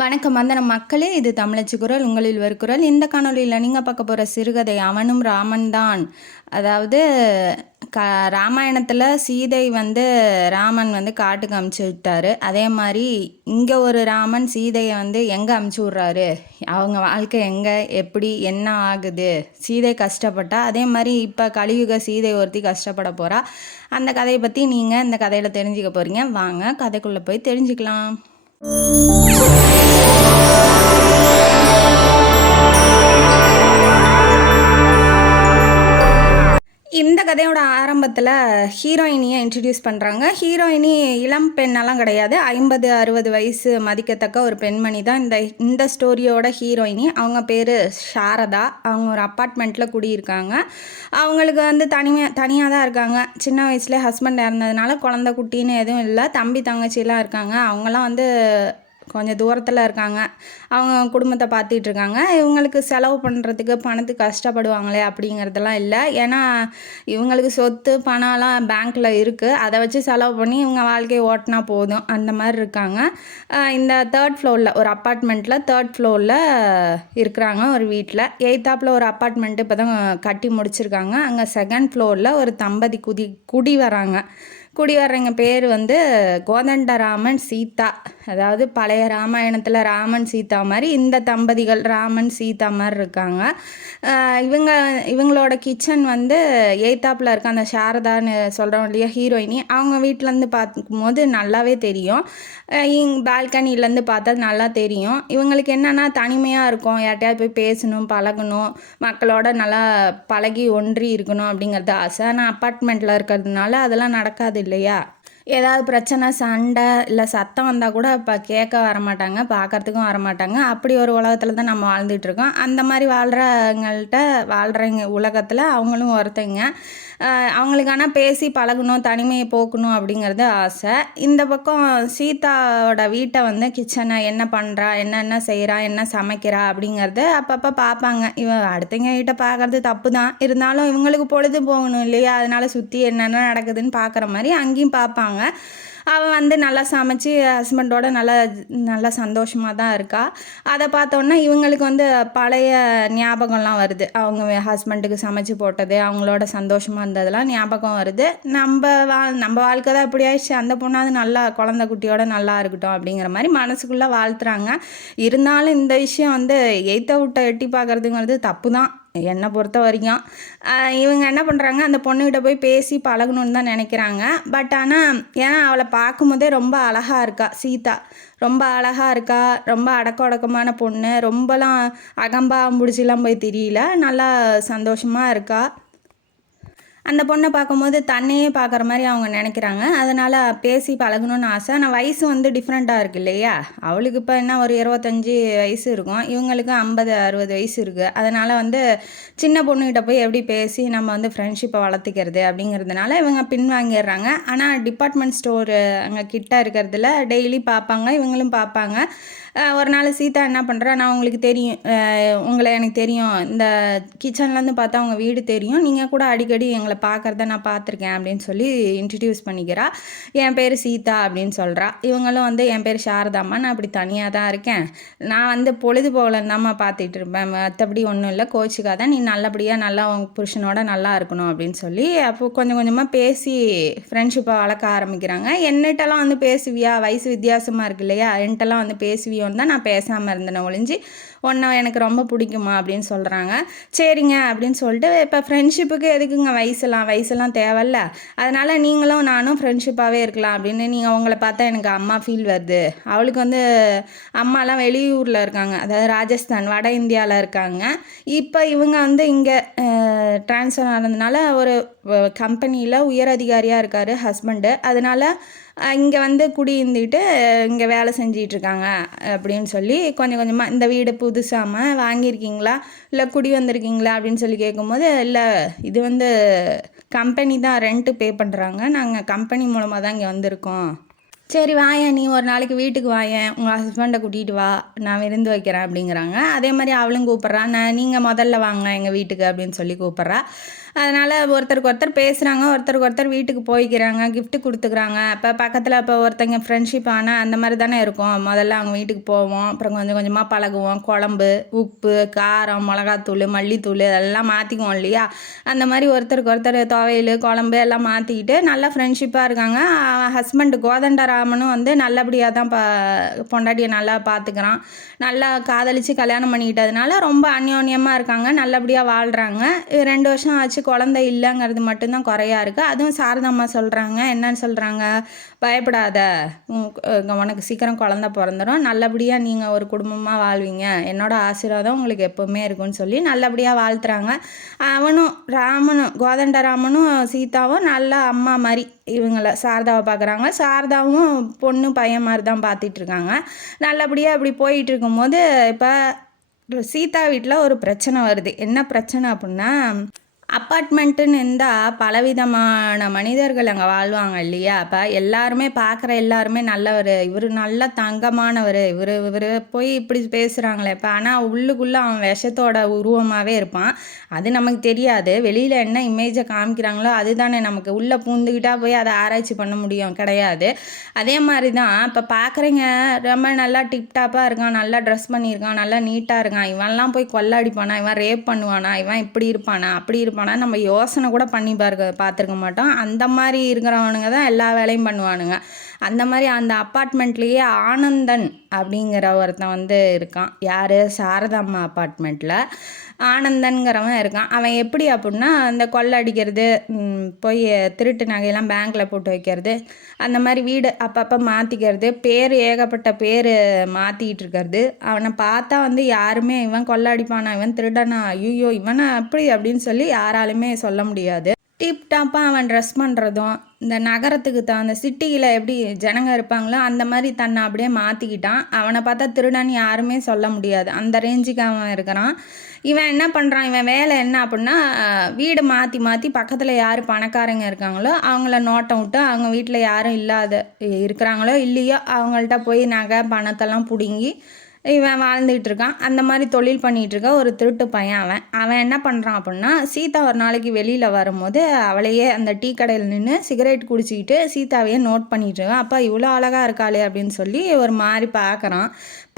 வணக்கம் வந்தனம் மக்களே, இது தமிழச்சி குரல். உங்களில் ஒரு குரல். இந்த காணொலியில் நீங்கள் பார்க்க போகிற சிறுகதை அவனும் ராமன் தான். அதாவது ராமாயணத்தில் சீதை ராமன் காட்டுக்கு அமுச்சு விட்டார். அதே மாதிரி இங்கே ஒரு ராமன் சீதையை எங்கே அமுச்சு விட்றாரு, அவங்க வாழ்க்கை எங்கே எப்படி என்ன ஆகுது, சீதை கஷ்டப்பட்டா, அதே மாதிரி இப்போ கலியுக சீதை ஒருத்தி கஷ்டப்பட போகிறா. அந்த கதையை பற்றி நீங்கள் இந்த கதையில் தெரிஞ்சுக்க போகிறீங்க. வாங்க கதைக்குள்ளே போய் தெரிஞ்சுக்கலாம். இந்த கதையோட ஆரம்பத்தில் ஹீரோயினியை இன்ட்ரடியூஸ் பண்ணுறாங்க. ஹீரோயினி இளம் பெண்ணெல்லாம் கிடையாது, 50-60 வயசு மதிக்கத்தக்க ஒரு பெண்மணி தான் இந்த ஸ்டோரியோட ஹீரோயினி. அவங்க பேர் சாரதா. அவங்க ஒரு அப்பார்ட்மெண்ட்டில் குடியிருக்காங்க. அவங்களுக்கு தனியாக தான் இருக்காங்க. சின்ன வயசுலேயே ஹஸ்பண்ட் இறந்ததுனால குழந்தை குட்டின்னு எதுவும் இல்லை. தம்பி தங்கச்சிலாம் இருக்காங்க. அவங்களாம் கொஞ்சம் தூரத்தில் இருக்காங்க. அவங்க குடும்பத்தை பார்த்துட்ருக்காங்க. இவங்களுக்கு செலவு பண்ணுறதுக்கு பணத்துக்கு கஷ்டப்படுவாங்களே அப்படிங்கிறதெல்லாம் இல்லை. ஏன்னா இவங்களுக்கு சொத்து பணம்லாம் பேங்க்கில் இருக்குது. அதை வச்சு செலவு பண்ணி இவங்க வாழ்க்கையை ஓட்டினா போதும், அந்த மாதிரி இருக்காங்க. இந்த 3rd ஃப்ளோரில் ஒரு அப்பார்ட்மெண்ட்டில் 3rd ஃப்ளோரில் இருக்கிறாங்க ஒரு வீட்டில். 8th ஒரு அப்பார்ட்மெண்ட்டு இப்போ தான் கட்டி முடிச்சிருக்காங்க. அங்கே 2nd ஃப்ளோரில் ஒரு தம்பதி குடி வராங்க. குடி வர்றவங்க பேர் கோதண்டராமன் சீதா. அதாவது பழைய ராமாயணத்தில் ராமன் சீதா மாதிரி இந்த தம்பதிகள் ராமன் சீதா மாதிரி இருக்காங்க. இவங்களோட கிச்சன் 8th இருக்க அந்த சாரதான்னு சொல்கிறோம் இல்லையா ஹீரோயினி, அவங்க வீட்டிலேருந்து பார்க்கும்போது நல்லாவே தெரியும். பால்கனிலேருந்து பார்த்தா நல்லா தெரியும். இவங்களுக்கு என்னென்னா தனிமையாக இருக்கும், யார்ட்டையாவது போய் பேசணும், பழகணும், மக்களோட நல்லா பழகி ஒன்றி இருக்கணும் அப்படிங்கிறது ஆசை. ஆனால் அப்பார்ட்மெண்ட்டில் இருக்கிறதுனால அதெல்லாம் நடக்காது இல்லையா. ஏதாவது பிரச்சனை சண்டை இல்லை சத்தம் வந்தால் கூட இப்போ கேட்க வரமாட்டாங்க, பார்க்குறதுக்கும் வரமாட்டாங்க. அப்படி ஒரு உலகத்தில் தான் நம்ம வாழ்ந்துட்டுருக்கோம். அந்த மாதிரி வாழ்கிறவங்க உலகத்தில் அவங்களும் ஒருத்தங்க. அவங்களுக்கு ஆனால் பேசி பழகணும், தனிமையை போக்கணும் அப்படிங்கிறது ஆசை. இந்த பக்கம் சீதாவோட வீட்டை கிச்சனை என்ன பண்ணுறா, என்னென்ன செய்கிறா, என்ன சமைக்கிறா அப்படிங்கிறது அப்பப்போ பார்ப்பாங்க. அடுத்தவங்க வீட்டை பார்க்குறது தப்பு தான், இருந்தாலும் இவங்களுக்கு பொழுது போகணும் இல்லையா, அதனால் சுற்றி என்னென்ன நடக்குதுன்னு பார்க்குற மாதிரி அங்கேயும் பார்ப்பாங்க. அவன் நல்லா சமைச்சு ஹஸ்பண்டோட நல்லா சந்தோஷமாக தான் இருக்கா. அதை பார்த்தோன்னா இவங்களுக்கு பழைய ஞாபகம்லாம் வருது. அவங்க ஹஸ்பண்டுக்கு சமைச்சு போட்டது, அவங்களோட சந்தோஷமாக இருந்ததெல்லாம் ஞாபகம் வருது. நம்ம வாழ்க்கை தான் இப்படி ஆயிடுச்சு, அந்த பொண்ணாவது நல்லா குழந்தை குட்டியோட நல்லா இருக்கட்டும் அப்படிங்கிற மாதிரி மனசுக்குள்ளே வாழ்த்துறாங்க. இருந்தாலும் இந்த விஷயம் எய்த்த விட்ட எட்டி பார்க்குறதுங்கிறது தப்பு தான் என்னை பொறுத்த வரைக்கும். இவங்க என்ன பண்ணுறாங்க, அந்த பொண்ணுக்கிட்ட போய் பேசி பழகணுன்னு தான் நினைக்கிறாங்க. பட் ஆனால் ஏன்னா அவளை பார்க்கும்போதே ரொம்ப அழகாக இருக்கா சீதா, ரொம்ப அழகாக இருக்கா, ரொம்ப அடக்கமான பொண்ணு, ரொம்பலாம் அகம்பா முடிச்சிலாம் போய் தெரியல, நல்லா சந்தோஷமாக இருக்கா. அந்த பொண்ணை பார்க்கும்போது தன்னையே பார்க்குற மாதிரி அவங்க நினைக்கிறாங்க. அதனால் பேசி பழகணுன்னு ஆசை. ஆனால் வயசு டிஃப்ரெண்ட்டாக இருக்குது இல்லையா. அவளுக்கு இப்போ என்ன ஒரு 25 வயசு இருக்கும், இவங்களுக்கு 50-60 வயசு இருக்குது. அதனால் சின்ன பொண்ணுக்கிட்ட போய் எப்படி பேசி நம்ம ஃப்ரெண்ட்ஷிப்பை வளர்த்துக்கிறது அப்படிங்கிறதுனால இவங்க பின்வாங்கிடுறாங்க. ஆனால் டிபார்ட்மெண்ட் ஸ்டோரு அங்கே கிட்ட இருக்கிறதுல டெய்லி பார்ப்பாங்க, இவங்களும் பார்ப்பாங்க. ஒரு நாள் சீதா என்ன பண்ணுறா, நான் உங்களுக்கு தெரியும், உங்களை எனக்கு தெரியும், இந்த கிச்சன்லேருந்து பார்த்தா அவங்க வீடு தெரியும், நீங்கள் கூட அடிக்கடி எங்களை பார்க்குறத நான் பார்த்துருக்கேன் அப்படின்னு சொல்லி இன்ட்ரடியூஸ் பண்ணிக்கிறா. என் பேர் சீதா அப்படின்னு சொல்கிறா. இவங்களும் என் பேர் சாரதாம்மா, நான் அப்படி தனியாக தான் இருக்கேன், நான் பொழுது போகலன்னு பார்த்துட்டு இருப்பேன், மற்றபடி ஒன்றும் இல்லை, கோச்சுக்காக நீ நல்லபடியாக நல்லா உங்கள் புருஷனோட நல்லா இருக்கணும் அப்படின்னு சொல்லி அப்போது கொஞ்சம் கொஞ்சமாக பேசி ஃப்ரெண்ட்ஷிப்பை வளர்க்க ஆரம்பிக்கிறாங்க. என்னட்டெல்லாம் பேசுவியா, வயசு வித்தியாசமாக இருக்கு இல்லையா, என்கிட்டலாம் பேசுவியோன்னு தான் நான் பேசாமல் இருந்தேன் ஒழிஞ்சு, ஒன்றை எனக்கு ரொம்ப பிடிக்குமா அப்படின்னு சொல்கிறாங்க. சரிங்க அப்படின்னு சொல்லிட்டு இப்போ ஃப்ரெண்ட்ஷிப்புக்கு எதுக்குங்க வயசெல்லாம் தேவையில்ல, அதனால் நீங்களும் நானும் ஃப்ரெண்ட்ஷிப்பாகவே இருக்கலாம் அப்படின்னு. நீங்கள் உங்களை பார்த்தா எனக்கு அம்மா ஃபீல் வருது. அவளுக்கு அம்மாலாம் வெளியூரில் இருக்காங்க, அதாவது ராஜஸ்தான் வட இந்தியாவில் இருக்காங்க. இப்போ இவங்க இங்கே ட்ரான்ஸ்ஃபர் ஆனதுனால ஒரு கம்பெனியில் உயர் அதிகாரியாக இருக்கார் ஹஸ்பண்டு. அதனால் இங்கே குடியிருந்துட்டு இங்கே வேலை செஞ்சிட்ருக்காங்க அப்படின்னு சொல்லி கொஞ்சம் கொஞ்சமாக இந்த வீடு புதுசாமல் வாங்கியிருக்கீங்களா இல்லை குடி வந்திருக்கீங்களா அப்படின்னு சொல்லி கேட்கும்போது, இல்லை இது கம்பெனி தான் ரெண்ட்டு பே பண்ணுறாங்க, நாங்கள் கம்பெனி மூலமாக தான் இங்கே வந்திருக்கோம். சரி வாயேன், நீ ஒரு நாளைக்கு வீட்டுக்கு வாயேன், உங்கள் ஹஸ்பண்டை கூட்டிகிட்டு வா, நான் விருந்து வைக்கிறேன் அப்படிங்கிறாங்க. அதே மாதிரி அவளும் கூப்பிட்றா, நீங்கள் முதல்ல வாங்க எங்கள் வீட்டுக்கு அப்படின்னு சொல்லி கூப்பிட்றா. அதனால் ஒருத்தருக்கு ஒருத்தர் பேசுகிறாங்க, ஒருத்தருக்கு ஒருத்தர் வீட்டுக்கு போய்க்கிறாங்க, gift கொடுத்துக்கிறாங்க. இப்போ பக்கத்தில் இப்போ ஒருத்தங்க ஃப்ரெண்ட்ஷிப் ஆனால் அந்த மாதிரி தானே இருக்கும். முதல்ல அவங்க வீட்டுக்கு போவோம், அப்புறம் கொஞ்சம் கொஞ்சமாக பழகுவோம். குழம்பு, உப்பு, காரம், மிளகாத்தூள், மல்லித்தூள் இதெல்லாம் மாற்றிக்குவோம் இல்லையா? அந்த மாதிரி ஒருத்தருக்கு ஒருத்தர் துவையல், குழம்பு எல்லாம் மாற்றிக்கிட்டு நல்லா ஃப்ரெண்ட்ஷிப்பாக இருக்காங்க. ஹஸ்பண்ட் கோதண்டராமனும் வந்து நல்லபடியாக தான் பொண்டாட்டியை நல்லா பார்த்துக்கிறான். நல்லா காதலித்து கல்யாணம் பண்ணிக்கிட்டதுனால ரொம்ப அந்யோன்யமாக இருக்காங்க, நல்லபடியாக வாழ்கிறாங்க. 2 வருஷம் ஆச்சு, குழந்தை இல்லைங்கிறது மட்டும்தான் குறையா இருக்குது. அதுவும் சாரதாம்மா சொல்கிறாங்க, என்னன்னு சொல்கிறாங்க, பயப்படாத, உனக்கு சீக்கிரம் குழந்தை பிறந்துடும், நல்லபடியாக நீங்கள் ஒரு குடும்பமாக வாழ்வீங்க, என்னோட ஆசீர்வாதம் உங்களுக்கு எப்போவுமே இருக்குன்னு சொல்லி நல்லபடியாக வாழ்த்துறாங்க. அவனும் ராமனும் கோதண்டராமனும் சீதாவும் நல்ல அம்மா மாதிரி இவங்களை சாரதாவை பார்க்குறாங்க. சாரதாவும் பொண்ணு பையன் மாதிரி தான் பார்த்துட்டு இருக்காங்க. நல்லபடியாக இப்படி போயிட்டு இருக்கும்போது இப்போ சீதா வீட்டில் ஒரு பிரச்சனை வருது. என்ன பிரச்சனை அப்படின்னா, அப்பார்ட்மெண்ட்டுன்னு இருந்தால் பலவிதமான மனிதர்கள் அங்கே வாழ்வாங்க இல்லையா? அப்போ எல்லாருமே பார்க்குற எல்லாருமே நல்லவர், இவர் நல்ல தங்கமானவர், இவர் போய் இப்படி பேசுகிறாங்களே இப்போ. ஆனால் உள்ளுக்குள்ளே அவன் விஷத்தோட உருவமாகவே இருப்பான். அது நமக்கு தெரியாது. வெளியில் என்ன இமேஜை காமிக்கிறாங்களோ அதுதானே நமக்கு உள்ளே பூந்துக்கிட்டா போய் அதை ஆராய்ச்சி பண்ண முடியும், கிடையாது. அதே மாதிரி தான் இப்போ பார்க்குறீங்க, ரொம்ப நல்லா டிப்டாப்பாக இருக்கான், நல்லா ட்ரெஸ் பண்ணியிருக்கான், நல்லா நீட்டாக இருக்கான், இவன்லாம் போய் கொள்ளடிப்பானா, இவன் ரேப் பண்ணுவானா, இவன் இப்படி இருப்பானா அப்படி இருப்பானா, நம்ம யோசனை கூட பண்ணி பார்த்துருக்க மாட்டோம். அந்த மாதிரி இருக்கிறவனுங்க தான் எல்லா வேலையும் பண்ணுவானுங்க. அந்த மாதிரி அந்த அப்பார்ட்மெண்ட்லேயே ஆனந்தன் அப்படிங்கிற ஒருத்தன் வந்து இருக்கான். யார்? சாரதாம்மா அப்பார்ட்மெண்ட்டில் ஆனந்தன்கிறவன் இருக்கான். அவன் எப்படி அப்படின்னா, அந்த கொள்ளை அடிக்கிறது, போய் திருட்டு நகையெல்லாம் பேங்க்கில் போட்டு வைக்கிறது, அந்த மாதிரி வீடு அப்பப்போ மாற்றிக்கிறது, பேர் ஏகப்பட்ட பேர் மாற்றிக்கிட்டு இருக்கிறது. அவனை பார்த்தா வந்து யாருமே இவன் கொள்ளை அடிப்பானா, இவன் திருடனா, ஐயோ இவனை அப்படி அப்படின்னு சொல்லி யாராலுமே சொல்ல முடியாது. டிப்டாப்பாக அவன் ட்ரெஸ் பண்ணுறதும், இந்த நகரத்துக்கு அந்த சிட்டியில் எப்படி ஜனங்க இருப்பாங்களோ அந்த மாதிரி தன்னை அப்படியே மாற்றிக்கிட்டான். அவனை பார்த்தா திருடன்னு யாருமே சொல்ல முடியாது, அந்த ரேஞ்சுக்கு அவன் இருக்கிறான். இவன் என்ன பண்ணுறான், இவன் வேலை என்ன அப்படின்னா, வீடு மாற்றி மாற்றி பக்கத்தில் யார் பணக்காரங்க இருக்காங்களோ அவங்கள நோட்டம் விட்டு, அவங்க வீட்டில் யாரும் இல்லாத இருக்கிறாங்களோ இல்லையோ அவங்கள்ட்ட போய் நகை பணத்தெல்லாம் பிடுங்கி இவன் வாழ்ந்துகிட்டு இருக்கான். அந்த மாதிரி தொழில் பண்ணிகிட்டு இருக்க ஒரு திருட்டு பையன் அவன். அவன் என்ன பண்ணுறான் அப்படின்னா, சீதா ஒரு நாளைக்கு வெளியில் வரும்போது அவளையே அந்த டீ கடையில் நின்று சிகரெட் குடிச்சிக்கிட்டு சீதாவையே நோட் பண்ணிகிட்டு இருக்கான். அப்போ இவ்வளோ அழகாக இருக்காளே அப்படின்னு சொல்லி ஒரு மாதிரி பார்க்குறான்.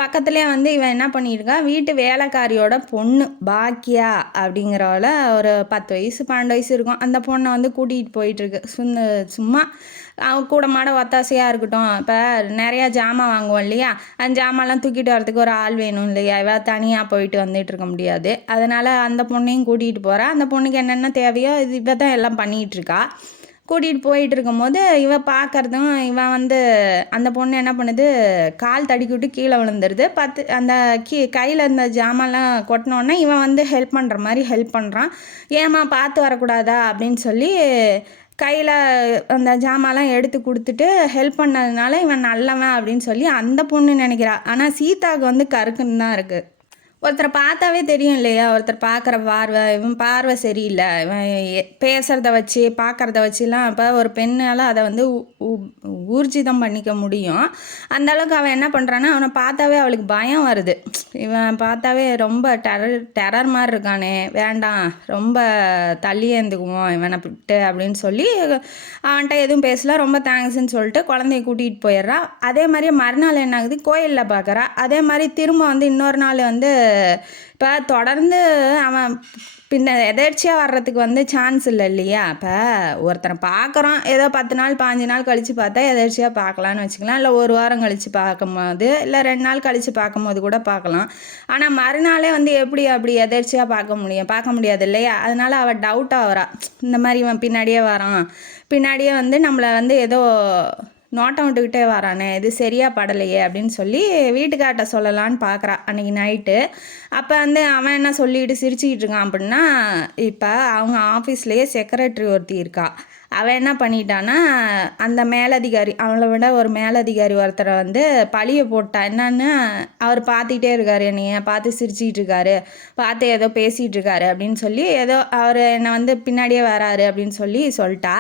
பக்கத்துலேயே வந்து இவன் என்ன பண்ணியிருக்கா, வீட்டு வேலைக்காரியோட பொண்ணு பாக்கியா அப்படிங்கிறவள ஒரு 10 வயசு 12 வயசு இருக்கும். அந்த பொண்ணை வந்து கூட்டிகிட்டு போயிட்டுருக்கு. சும்மா அவன் கூட மாட ஒத்தாசையாக இருக்கட்டும். இப்போ நிறையா ஜாமான் வாங்குவோம் இல்லையா, அந்த ஜாமான்லாம் தூக்கிட்டு வரதுக்கு ஒரு ஆள் வேணும் இல்லையா, இவ தனியாக போயிட்டு வந்துட்டு இருக்க முடியாது. அதனால் அந்த பொண்ணையும் கூட்டிகிட்டு போகிறா. அந்த பொண்ணுக்கு என்னென்ன தேவையோ இவ தான் எல்லாம் பண்ணிகிட்ருக்கா. கூட்டிகிட்டு போயிட்டு இருக்கும்போது இவன் பார்க்குறதும், இவன் வந்து அந்த பொண்ணு என்ன பண்ணுது, கால் தடுக்கிவிட்டு கீழே விழுந்துருது. அந்த கையில் இந்த ஜாமான்லாம் கொட்டினோடனே இவன் வந்து ஹெல்ப் பண்ணுற மாதிரி ஹெல்ப் பண்ணுறான். ஏம்மா பார்த்து வரக்கூடாதா அப்படின்னு சொல்லி கையில் அந்த ஜாமான்லாம் எடுத்து கொடுத்துட்டு ஹெல்ப் பண்ணதுனால இவன் நல்லவன் அப்படின்னு சொல்லி அந்த பொண்ணு நினைக்கிறா. ஆனால் சீதாவுக்கு வந்து கருக்குன்னு தான் இருக்குது. ஒருத்தரை பார்த்தாவே தெரியும் இல்லையா, ஒருத்தர் பார்க்குற பார்வை, இவன் பார்வை சரியில்லை, இவன் பேசுகிறத வச்சு பார்க்குறத வச்சுலாம் இப்போ ஒரு பெண்ணால் அதை வந்து ஊர்ஜிதம் பண்ணிக்க முடியும். அந்தளவுக்கு அவன் என்ன பண்ணுறான்னா, அவனை பார்த்தாவே அவளுக்கு பயம் வருது. இவன் பார்த்தாவே ரொம்ப டெரர் மாதிரி இருக்கானே, வேண்டாம் ரொம்ப தள்ளியே இருந்துக்குவோம் இவனை விட்டு அப்படின்னு சொல்லி அவன்கிட்ட எதுவும் பேசல. ரொம்ப தேங்க்ஸ்ன்னு சொல்லிட்டு குழந்தைய கூட்டிகிட்டு போயிடுறான். அதே மாதிரி மறுநாள் என்ன ஆகுது, கோயிலில் பார்க்குறா. அதே மாதிரி திரும்ப வந்து இன்னொரு நாள் வந்து இப்போ தொடர்ந்து அவன் பின்ன எதேர்ச்சியாக வர்றதுக்கு வந்து சான்ஸ் இல்லை இல்லையா. இப்போ ஒருத்தரை பார்க்குறோம், ஏதோ 10 நாள் 15 நாள் கழித்து பார்த்தா எதேர்ச்சியாக பார்க்கலான்னு வச்சுக்கலாம். இல்லை ஒரு வாரம் கழித்து பார்க்கும்போது, இல்லை 2 நாள் கழித்து பார்க்கும்போது கூட பார்க்கலாம். ஆனால் மறுநாளே வந்து எப்படி அப்படி எதேர்ச்சியாக பார்க்க முடியாது இல்லையா. அதனால் அவள் டவுட்டாக வரா, இந்த மாதிரி இவன் பின்னாடியே வரான், பின்னாடியே வந்து நம்மளை வந்து ஏதோ நோட்டம் விட்டுக்கிட்டே வரானே, இது சரியாக படலையே அப்படின்னு சொல்லி வீட்டுக்கார்ட்ட சொல்லலான்னு பார்க்குறா அன்றைக்கி நைட்டு. அப்போ வந்து அவன் என்ன சொல்லிட்டு சிரிச்சுக்கிட்டு இருக்கான் அப்படின்னா, இப்போ அவங்க ஆஃபீஸ்லேயே செக்ரட்டரி ஒருத்தி இருக்கா. அவன் என்ன பண்ணிட்டான்னா, அந்த மேலதிகாரி, அவளை விட ஒரு மேலதிகாரி ஒருத்தரை வந்து பழிய போட்டா. என்னன்னு, அவர் பார்த்துக்கிட்டே இருக்காரு, என்னைய பார்த்து சிரிச்சிக்கிட்டு இருக்காரு, பார்த்து ஏதோ பேசிகிட்டு இருக்காரு அப்படின்னு சொல்லி, ஏதோ அவர் என்னை வந்து பின்னாடியே வராரு அப்படின்னு சொல்லிட்டா.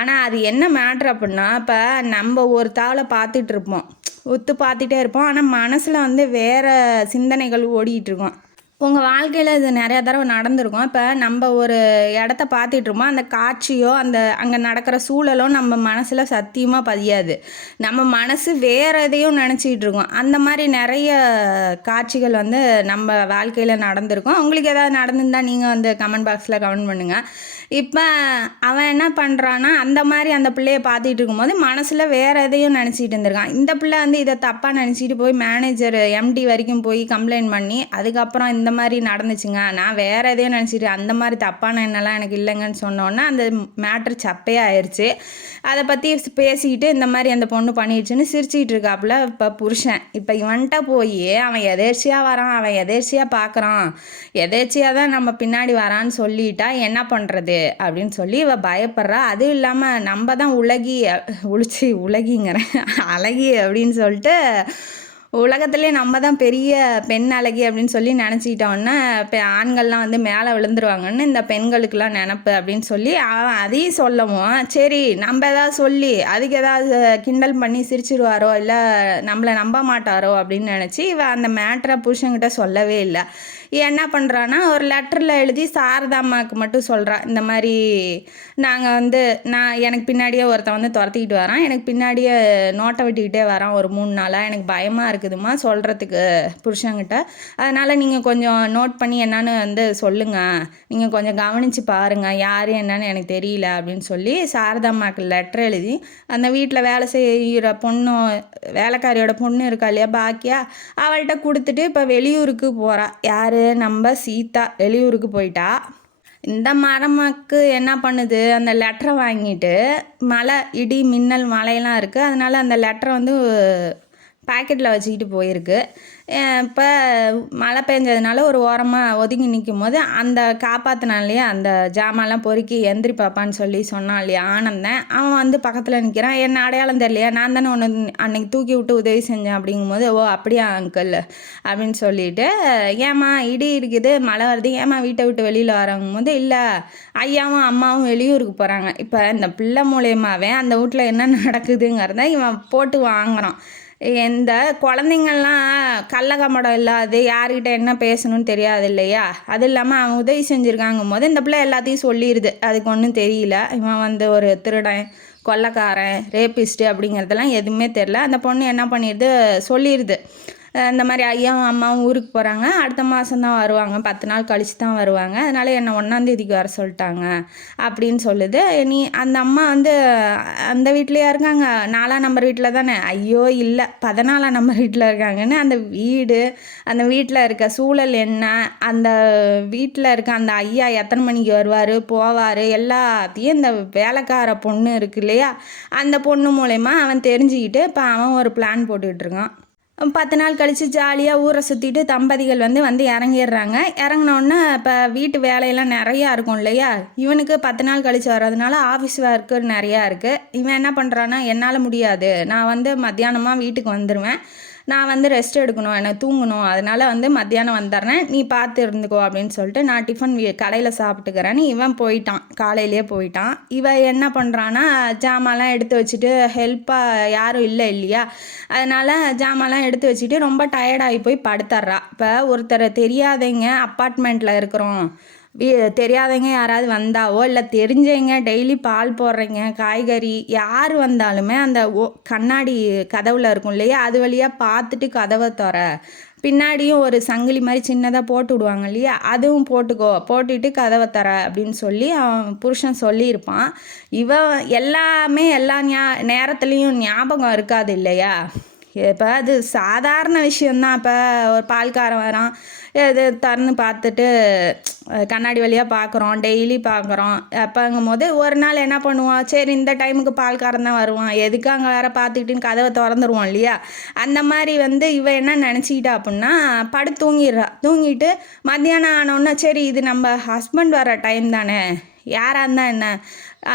ஆனால் அது என்ன மேட்ரு அப்படின்னா, இப்போ நம்ம ஒரு தாவலை பார்த்துட்டு இருப்போம், பார்த்துட்டே இருப்போம், ஆனால் மனசில் வந்து வேறு சிந்தனைகள் ஓடிக்கிட்டு இருக்கோம். உங்கள் வாழ்க்கையில் இது நிறையா தடவை நடந்திருக்கும். இப்போ நம்ம ஒரு இடத்த பார்த்துட்ருப்போம், அந்த காட்சியோ அந்த அங்கே நடக்கிற சூழலோ நம்ம மனசில் சத்தியமாக பதியாது. நம்ம மனசு வேறு எதையும் நினச்சிக்கிட்டு இருக்கோம். அந்த மாதிரி நிறைய காட்சிகள் வந்து நம்ம வாழ்க்கையில் நடந்திருக்கும். உங்களுக்கு ஏதாவது நடந்திருந்தால் நீங்கள் வந்து கமெண்ட் பாக்ஸில் கமெண்ட் பண்ணுங்கள். இப்போ அவன் என்ன பண்ணுறான்னா, அந்த மாதிரி அந்த பிள்ளைய பார்த்துட்டு இருக்கும்போது மனசில் வேறு எதையும் நினச்சிட்டு இருந்திருக்கான். இந்த பிள்ளை வந்து இதை தப்பாக நினச்சிட்டு போய் மேனேஜர் எம்டி வரைக்கும் போய் கம்ப்ளைண்ட் பண்ணி, அதுக்கப்புறம் இந்த மாதிரி நடந்துச்சுங்க, நான் வேறு எதையும் நினச்சிட்டு அந்த மாதிரி தப்பான எண்ணெல்லாம் எனக்கு இல்லைங்கன்னு சொன்னோன்னே அந்த மேட்ரு சப்பையே ஆயிடுச்சு. அதை பற்றி பேசிக்கிட்டு இந்த மாதிரி அந்த பொண்ணு பண்ணிடுச்சுன்னு சிரிச்சிக்கிட்டு இருக்காப்புல இப்போ புருஷன். இப்போ இவன்கிட்ட போய் அவன் எதேர்ச்சியாக வரான், அவன் எதேர்ச்சியாக பார்க்குறான், எதேர்ச்சியாக தான் நம்ம பின்னாடி வரான்னு சொல்லிட்டா என்ன பண்ணுறது அப்படின்னு சொல்லி இவ பயப்படுறா. அதுவும் இல்லாமல் நம்ம தான் உலகிங்கிறேன் அழகி அப்படின்னு சொல்லிட்டு உலகத்துலேயே நம்ம தான் பெரிய பெண் அழகி அப்படின்னு சொல்லி நினச்சிக்கிட்டோன்னா இப்போ ஆண்கள்லாம் வந்து மேலே விழுந்துருவாங்கன்னு இந்த பெண்களுக்கெல்லாம் நினப்பு அப்படின்னு சொல்லி அவன் அதையும் சொல்லவும், சரி நம்ம ஏதாவது சொல்லி அதுக்கு ஏதாவது கிண்டல் பண்ணி சிரிச்சிடுவாரோ இல்லை நம்மளை நம்ப மாட்டாரோ அப்படின்னு நினச்சி இவன் அந்த மேட்டரை புருஷன்கிட்ட சொல்லவே இல்லை. என்ன பண்ணுறான்னா ஒரு லெட்டரில் எழுதி சாரதாம்மாவுக்கு மட்டும் சொல்கிறா, இந்த மாதிரி நாங்கள் வந்து எனக்கு பின்னாடியே ஒருத்தன் வந்து துரத்திக்கிட்டு வரான், எனக்கு பின்னாடியே நோட்டை விட்டுக்கிட்டே வரான் ஒரு 3 நாளாக, எனக்கு பயமாக இருக்குதுமா சொல்கிறதுக்கு புருஷங்கிட்ட, அதனால் நீங்கள் கொஞ்சம் நோட் பண்ணி என்னன்னு வந்து சொல்லுங்கள், நீங்கள் கொஞ்சம் கவனித்து பாருங்கள் யார் என்னன்னு எனக்கு தெரியல அப்படின்னு சொல்லி சாரதாம்மாவுக்கு லெட்டர் எழுதி அந்த வீட்டில் வேலை செய்கிற வேலைக்காரியோட பொண்ணு இருக்கா இல்லையா பாக்கியா, அவள்கிட்ட கொடுத்துட்டு இப்போ வெளியூருக்கு போகிறா. யார்? நம்ம சீதா வெளியூருக்கு போயிட்டா. இந்த மரமாக்கு என்ன பண்ணுது, அந்த லெட்டரை வாங்கிட்டு மழை இடி மின்னல் மழையெல்லாம் இருக்குது, அதனால் அந்த லெட்டரை வந்து பாக்கெட்டில் வச்சுக்கிட்டு போயிருக்கு. இப்போ மழை பெஞ்சதுனால ஒரு ஓரமாக ஒதுங்கி நிற்கும் போது அந்த காப்பாற்றினான் இல்லையா, அந்த ஜாமான்லாம் பொறுக்கி எந்திரி பாப்பான்னு சொல்லி சொன்னான் இல்லையா ஆனந்தன், அவன் வந்து பக்கத்தில் நிற்கிறான். என்ன அடையாளம் தெரியலையா, நான் தானே ஒன்று அன்னைக்கு தூக்கி விட்டு உதவி செஞ்சேன் அப்படிங்கும்போது, ஓ அப்படியா அங்கிள் அப்படின்னு சொல்லிட்டு, ஏம்மா இடி இருக்குது மழை வருது, ஏம்மா வீட்டை விட்டு வெளியில் வரங்கும் போது, இல்லை ஐயாவும் அம்மாவும் வெளியூருக்கு போகிறாங்க. இப்போ இந்த பிள்ளை மூலியமாகவே அந்த வீட்டில் என்ன நடக்குதுங்கிறத இவன் போட்டு வாங்குறான். இந்த குழந்தைங்கள்லாம் கள்ளக்கம்படம் இல்லாது யார்கிட்ட என்ன பேசணும்னு தெரியாது இல்லையா, அது இல்லாமல் அவன் உதவி செஞ்சுருக்காங்கும் போது இந்த பிள்ளை எல்லாத்தையும் சொல்லிடுது, அதுக்கு ஒன்றும் தெரியல, இவன் வந்து ஒரு திருடன் கொள்ளைக்காரன் ரேபிஸ்ட்டு அப்படிங்கிறதெல்லாம் எதுவுமே தெரில. அந்த பொண்ணு என்ன பண்ணிடுது சொல்லிடுது, இந்த மாதிரி ஐயாவும் அம்மாவும் ஊருக்கு போகிறாங்க, அடுத்த மாதம்தான் வருவாங்க, 10 நாள் கழித்து தான் வருவாங்க, அதனால் என்னை 1ஆம் தேதிக்கு வர சொல்லிட்டாங்க அப்படின்னு சொல்லுது. அந்த அம்மா வந்து அந்த வீட்லேயா இருக்காங்க, 4ஆம் நம்பர் வீட்டில் தானே, ஐயோ இல்லை 14ஆம் நம்பர் வீட்டில் இருக்காங்கன்னு அந்த வீடு அந்த வீட்டில் இருக்க சூழல் என்ன, அந்த வீட்டில் இருக்க அந்த ஐயா எத்தனை மணிக்கு வருவார் போவார் எல்லாத்தையும் இந்த வேலைக்கார பொண்ணு இருக்கு இல்லையா, அந்த பொண்ணு மூலயமா அவன் தெரிஞ்சுக்கிட்டு இப்போ அவன் ஒரு பிளான் போட்டுக்கிட்டு இருக்கான். 10 நாள் கழித்து ஜாலியாக ஊரை சுற்றிட்டு தம்பதிகள் வந்து இறங்கிடுறாங்க. இறங்கினோடனே இப்போ வீட்டு வேலையெல்லாம் நிறையா இருக்கும் இல்லையா, இவனுக்கு 10 நாள் கழித்து வர்றதுனால ஆஃபீஸ் ஒர்க்கு நிறையா இருக்குது. இவன் என்ன பண்ணுறான்னா, என்னால் முடியாது, நான் வந்து மத்தியானமாக வீட்டுக்கு வந்துடுவேன், நான் வந்து ரெஸ்ட் எடுக்கணும், எனக்கு தூங்கணும், அதனால் வந்து மத்தியானம் வந்துடுறேன், நீ பார்த்து இருந்துக்கோ அப்படின்னு சொல்லிட்டு நான் டிஃபன் கடையில் சாப்பிட்டுக்கிறேன்னு இவன் போயிட்டான், காலையிலேயே போயிட்டான். இவன் என்ன பண்ணுறான்னா ஜாமான்லாம் எடுத்து வச்சுட்டு ஹெல்ப்பாக யாரும் இல்லை இல்லையா, அதனால் ஜாமான்லாம் எடுத்து வச்சுட்டு ரொம்ப டயர்டாகி போய் படுத்துட்றா. இப்போ ஒருத்தர் தெரியாதவங்க அப்பார்ட்மெண்ட்டில் இருக்கிறோம், தெரியாதவங்க யாராவது வந்தாவோ இல்லை தெரிஞ்சவங்க டெய்லி பால் போடுறீங்க காய்கறி யார் வந்தாலுமே அந்த கண்ணாடி கதவில் இருக்கும் இல்லையா, அது வழியாக பார்த்துட்டு கதவை தர, பின்னாடியும் ஒரு சங்கிலி மாதிரி சின்னதாக போட்டு விடுவாங்க இல்லையா, அதுவும் போட்டுட்டு கதவை தர அப்படின்னு சொல்லி அவன் புருஷன் சொல்லியிருப்பான். இவன் எல்லாமே எல்லா நேரத்துலேயும் ஞாபகம் இருக்காது இல்லையா. இப்போ அது சாதாரண விஷயந்தான். இப்போ ஒரு பால்காரன் வரான், இது திறந்து பார்த்துட்டு கண்ணாடி வழியாக பார்க்குறோம், டெய்லி பார்க்குறோம். அப்போங்கும் போது ஒரு நாள் என்ன பண்ணுவான், சரி இந்த டைமுக்கு பால்காரன் தான் வருவான், எதுக்கு அங்கே வேறு பார்த்துக்கிட்டுன்னு கதவை திறந்துருவான் இல்லையா. அந்த மாதிரி வந்து இவன் என்ன நினச்சிக்கிட்டா அப்படின்னா தூங்கிட்டு மத்தியானம் ஆனோன்னா, சரி இது நம்ம ஹஸ்பண்ட் வர டைம் தானே, யாராக இருந்தால் என்ன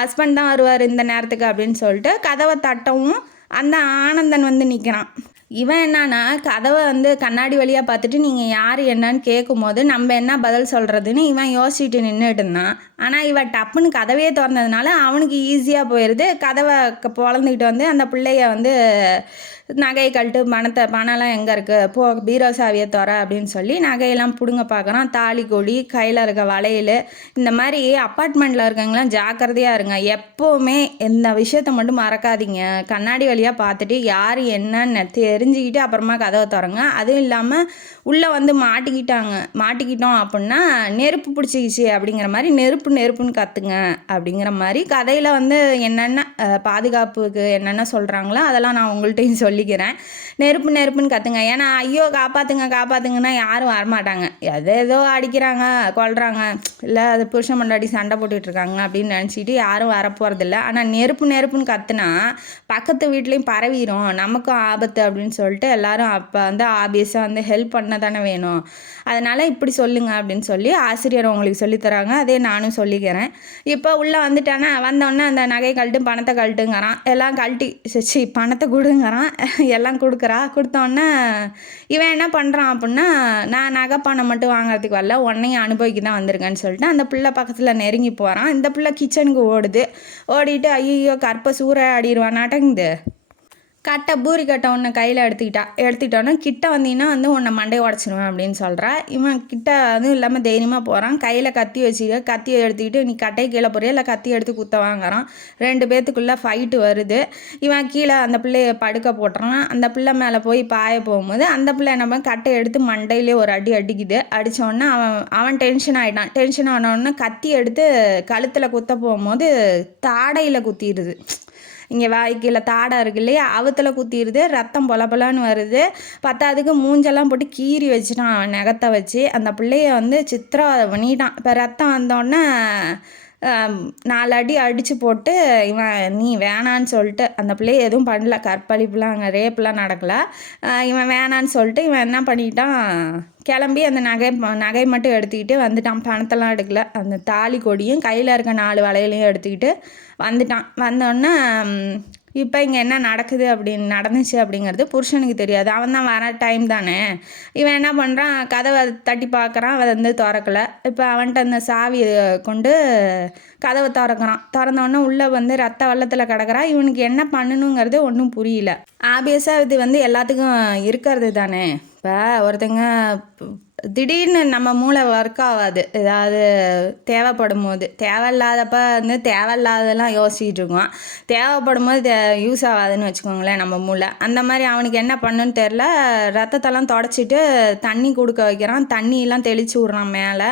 ஹஸ்பண்ட் தான் வருவார் இந்த நேரத்துக்கு அப்படின்னு சொல்லிட்டு கதவை தட்டவும் அந்த ஆனந்தன் வந்து நிற்கிறான். இவன் என்னன்னா கதவை வந்து கண்ணாடி வழியாக பார்த்துட்டு நீங்கள் யார் என்னன்னு கேட்கும் போது நம்ம என்ன பதில் சொல்கிறதுன்னு இவன் யோசிச்சுட்டு நின்றுட்டு இருந்தான். ஆனால் இவன் டப்புன்னு கதவையே திறந்ததுனால அவனுக்கு ஈஸியாக போயிடுது. கதவை பொழந்துக்கிட்டு வந்து அந்த பிள்ளைய வந்து நகையை கழட்டு பணம்லாம் எங்கே இருக்குது போ பீரோ சாவியை தர அப்படின்னு சொல்லி நகையெல்லாம் பிடுங்க பார்க்குறான். தாலி கொடி கையில் இருக்க வளையல் இந்த மாதிரி அப்பார்ட்மெண்ட்டில் இருக்கவங்களாம் ஜாக்கிரதையாக இருங்க. எப்போவுமே இந்த விஷயத்த மட்டும் மறக்காதீங்க. கண்ணாடி வழியாக பார்த்துட்டு யார் என்னன்னு தெரிஞ்சுக்கிட்டு அப்புறமா கதவை திறங்க. அதுவும் இல்லாமல் உள்ளே வந்து மாட்டிக்கிட்டோம் அப்படின்னா நெருப்பு பிடிச்சிக்கிச்சு அப்படிங்கிற மாதிரி நெருப்புன்னு கற்றுங்க அப்படிங்கிற மாதிரி கதையில் வந்து என்னென்ன பாதுகாப்புக்கு என்னென்ன சொல்கிறாங்களோ அதெல்லாம் நான் உங்கள்கிட்டையும் சொல்லிக்கிறேன். நெருப்புன்னு கற்றுங்க. ஏன்னா ஐயோ காப்பாற்றுங்கன்னா யாரும் வரமாட்டாங்க. ஏதோ அடிக்கிறாங்க கொல்றாங்க இல்லை அது புருஷன் முன்னாடி சண்டை போட்டுட்ருக்காங்க அப்படின்னு நினச்சிட்டு யாரும் வரப்போகிறதில்ல. ஆனால் நெருப்புன்னு கற்றுனா பக்கத்து வீட்லேயும் பரவிடும், நமக்கும் ஆபத்து அப்படின்னு சொல்லிட்டு எல்லாரும் அப்போ வந்து ஆபியஸாக வந்து ஹெல்ப் பண்ண தானே வேணும். அதனால் இப்படி சொல்லுங்க அப்படின்னு சொல்லி ஆசிரியர் உங்களுக்கு சொல்லித்தராங்க. அதே நானும் சொல்லிக்கிறேன். இப்போ உள்ளே வந்துட்டானா வந்தோடனே அந்த நகை கழட்டு பணத்தை கழட்டுங்கிறான். எல்லாம் கழட்டி பணத்தை கொடுங்கிறான். எல்லாம் கொடுத்தோன்னே இவன் என்ன பண்ணுறான் அப்படின்னா நான் நகை பணம் மட்டும் வாங்குறதுக்கு வரல, உன்னையும் அனுபவிக்க தான் வந்திருக்கேன்னு சொல்லிட்டு அந்த பிள்ளை பக்கத்தில் நெருங்கி போகிறான். இந்த பிள்ளை கிச்சனுக்கு ஓடிட்டு ஐயோ கற்பை சூறையாடிடுவானாட்டங்குது. பூரி கட்டை ஒன்று கையில் எடுத்துக்கிட்டோன்னே கிட்ட வந்தீங்கன்னா வந்து உன்னை மண்டையை உடச்சிடுவேன் அப்படின்னு சொல்கிறா. இவன் கிட்ட அதுவும் இல்லாமல் தைரியமாக போகிறான். கையில் கத்தியை எடுத்துக்கிட்டு நீ கட்டையை கீழே போறியா இல்லை கத்தி எடுத்து குத்த வாங்குறான். 2 பேத்துக்குள்ளே ஃபைட்டு வருது. இவன் கீழே அந்த பிள்ளைய படுக்க போட்டுறான். அந்த பிள்ளை மேலே போய் பாய போகும்போது அந்த பிள்ளை என்ன கட்டை எடுத்து மண்டையிலே ஒரு அடிக்குது. அடித்தோடனே அவன் டென்ஷன் ஆகிட்டான். டென்ஷன் ஆனோடனே கத்தி எடுத்து கழுத்தில் குத்த போகும்போது தாடையில் குத்திடுது. இங்கே வாய்க்கில் தாடை இருக்கு இல்லையா, அவத்தில் குத்திடுது. ரத்தம் பொலன்னு வருது. பத்தாவதுக்கு மூஞ்செல்லாம் போட்டு கீறி வச்சுட்டான் அவன் நகத்தை வச்சு. அந்த பிள்ளைய வந்து சித்திரவதை பண்ணிட்டான். இப்போ ரத்தம் வந்தோடனே 4 அடி அடித்து போட்டு இவன் நீ வேணான்னு சொல்லிட்டு அந்த பிள்ளைய எதுவும் பண்ணல. கற்பழிப்புலாம் அங்கே ரேப்லாம் நடக்கலை. இவன் வேணான்னு சொல்லிட்டு இவன் என்ன பண்ணிட்டான், கிளம்பி அந்த நகை மட்டும் எடுத்துக்கிட்டு வந்துட்டான். பணத்தெல்லாம் எடுக்கல. அந்த தாலி கொடியும் கையில் இருக்க 4 வளையலையும் எடுத்துக்கிட்டு வந்துட்டான். வந்தோடனே இப்போ இங்கே என்ன நடந்துச்சு அப்படிங்கிறது புருஷனுக்கு தெரியாது. அவன் தான் வர டைம் தானே. இவன் என்ன பண்ணுறான், கதவை தட்டி பார்க்குறான். அவன் வந்து திறக்கலை. இப்போ அவன்கிட்ட அந்த சாவியை கொண்டு கதவை திறந்தோடனே உள்ளே வந்து ரத்த வெள்ளத்தில் கிடக்குறா. இவனுக்கு என்ன பண்ணணுங்கிறது ஒன்றும் புரியல. ஆபியஸாக இது வந்து எல்லாத்துக்கும் இருக்கிறது தானே. இப்போ ஒருத்தங்க திடீர்னு நம்ம மூளை ஒர்க் ஆகாது. ஏதாவது தேவைப்படும் போது, தேவையில்லாதப்ப வந்து தேவையில்லாதெல்லாம் யோசிச்சுட்டு இருக்கோம். தேவைப்படும் போது யூஸ் ஆகாதுன்னு வச்சுக்கோங்களேன் நம்ம மூளை. அந்த மாதிரி அவனுக்கு என்ன பண்ணுன்னு தெரில. ரத்தத்தெல்லாம் தொடச்சிட்டு தண்ணி கொடுக்க வைக்கிறான். தண்ணியெல்லாம் தெளித்து விட்றான் மேலே.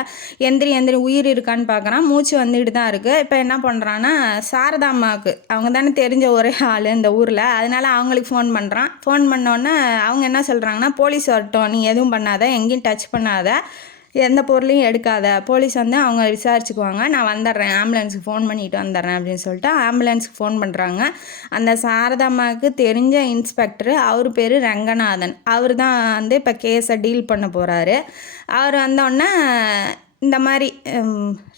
எந்திரி உயிர் இருக்கான்னு பார்க்குறான். மூச்சு வந்துக்கிட்டு தான் இருக்குது. இப்போ என்ன பண்ணுறான்னா சாரதா அம்மாவுக்கு, அவங்க தானே தெரிஞ்ச ஒரே ஆள் இந்த ஊரில், அதனால அவங்களுக்கு ஃபோன் பண்ணுறான். ஃபோன் பண்ணோன்னே அவங்க என்ன சொல்கிறாங்கன்னா போலீஸ் வரட்டும், நீ எதுவும் பண்ணாத, எங்கேயும் டச் பண்ணாத, எந்த பொருளையும் எடுக்காத, போலீஸ் வந்து அவங்க விசாரிச்சுக்குவாங்க, நான் வந்துடுறேன், ஆம்புலன்ஸுக்கு ஃபோன் பண்ணிட்டு வந்துடுறேன் அப்படின்னு சொல்லிட்டு ஆம்புலன்ஸுக்கு ஃபோன் பண்ணுறாங்க. அந்த சாரதாம்மாவுக்கு தெரிஞ்ச இன்ஸ்பெக்டரு, அவர் பேர் ரங்கநாதன். அவர் தான் வந்து இப்போ கேஸை டீல் பண்ண போகிறாரு. அவர் வந்தோடனே இந்த மாதிரி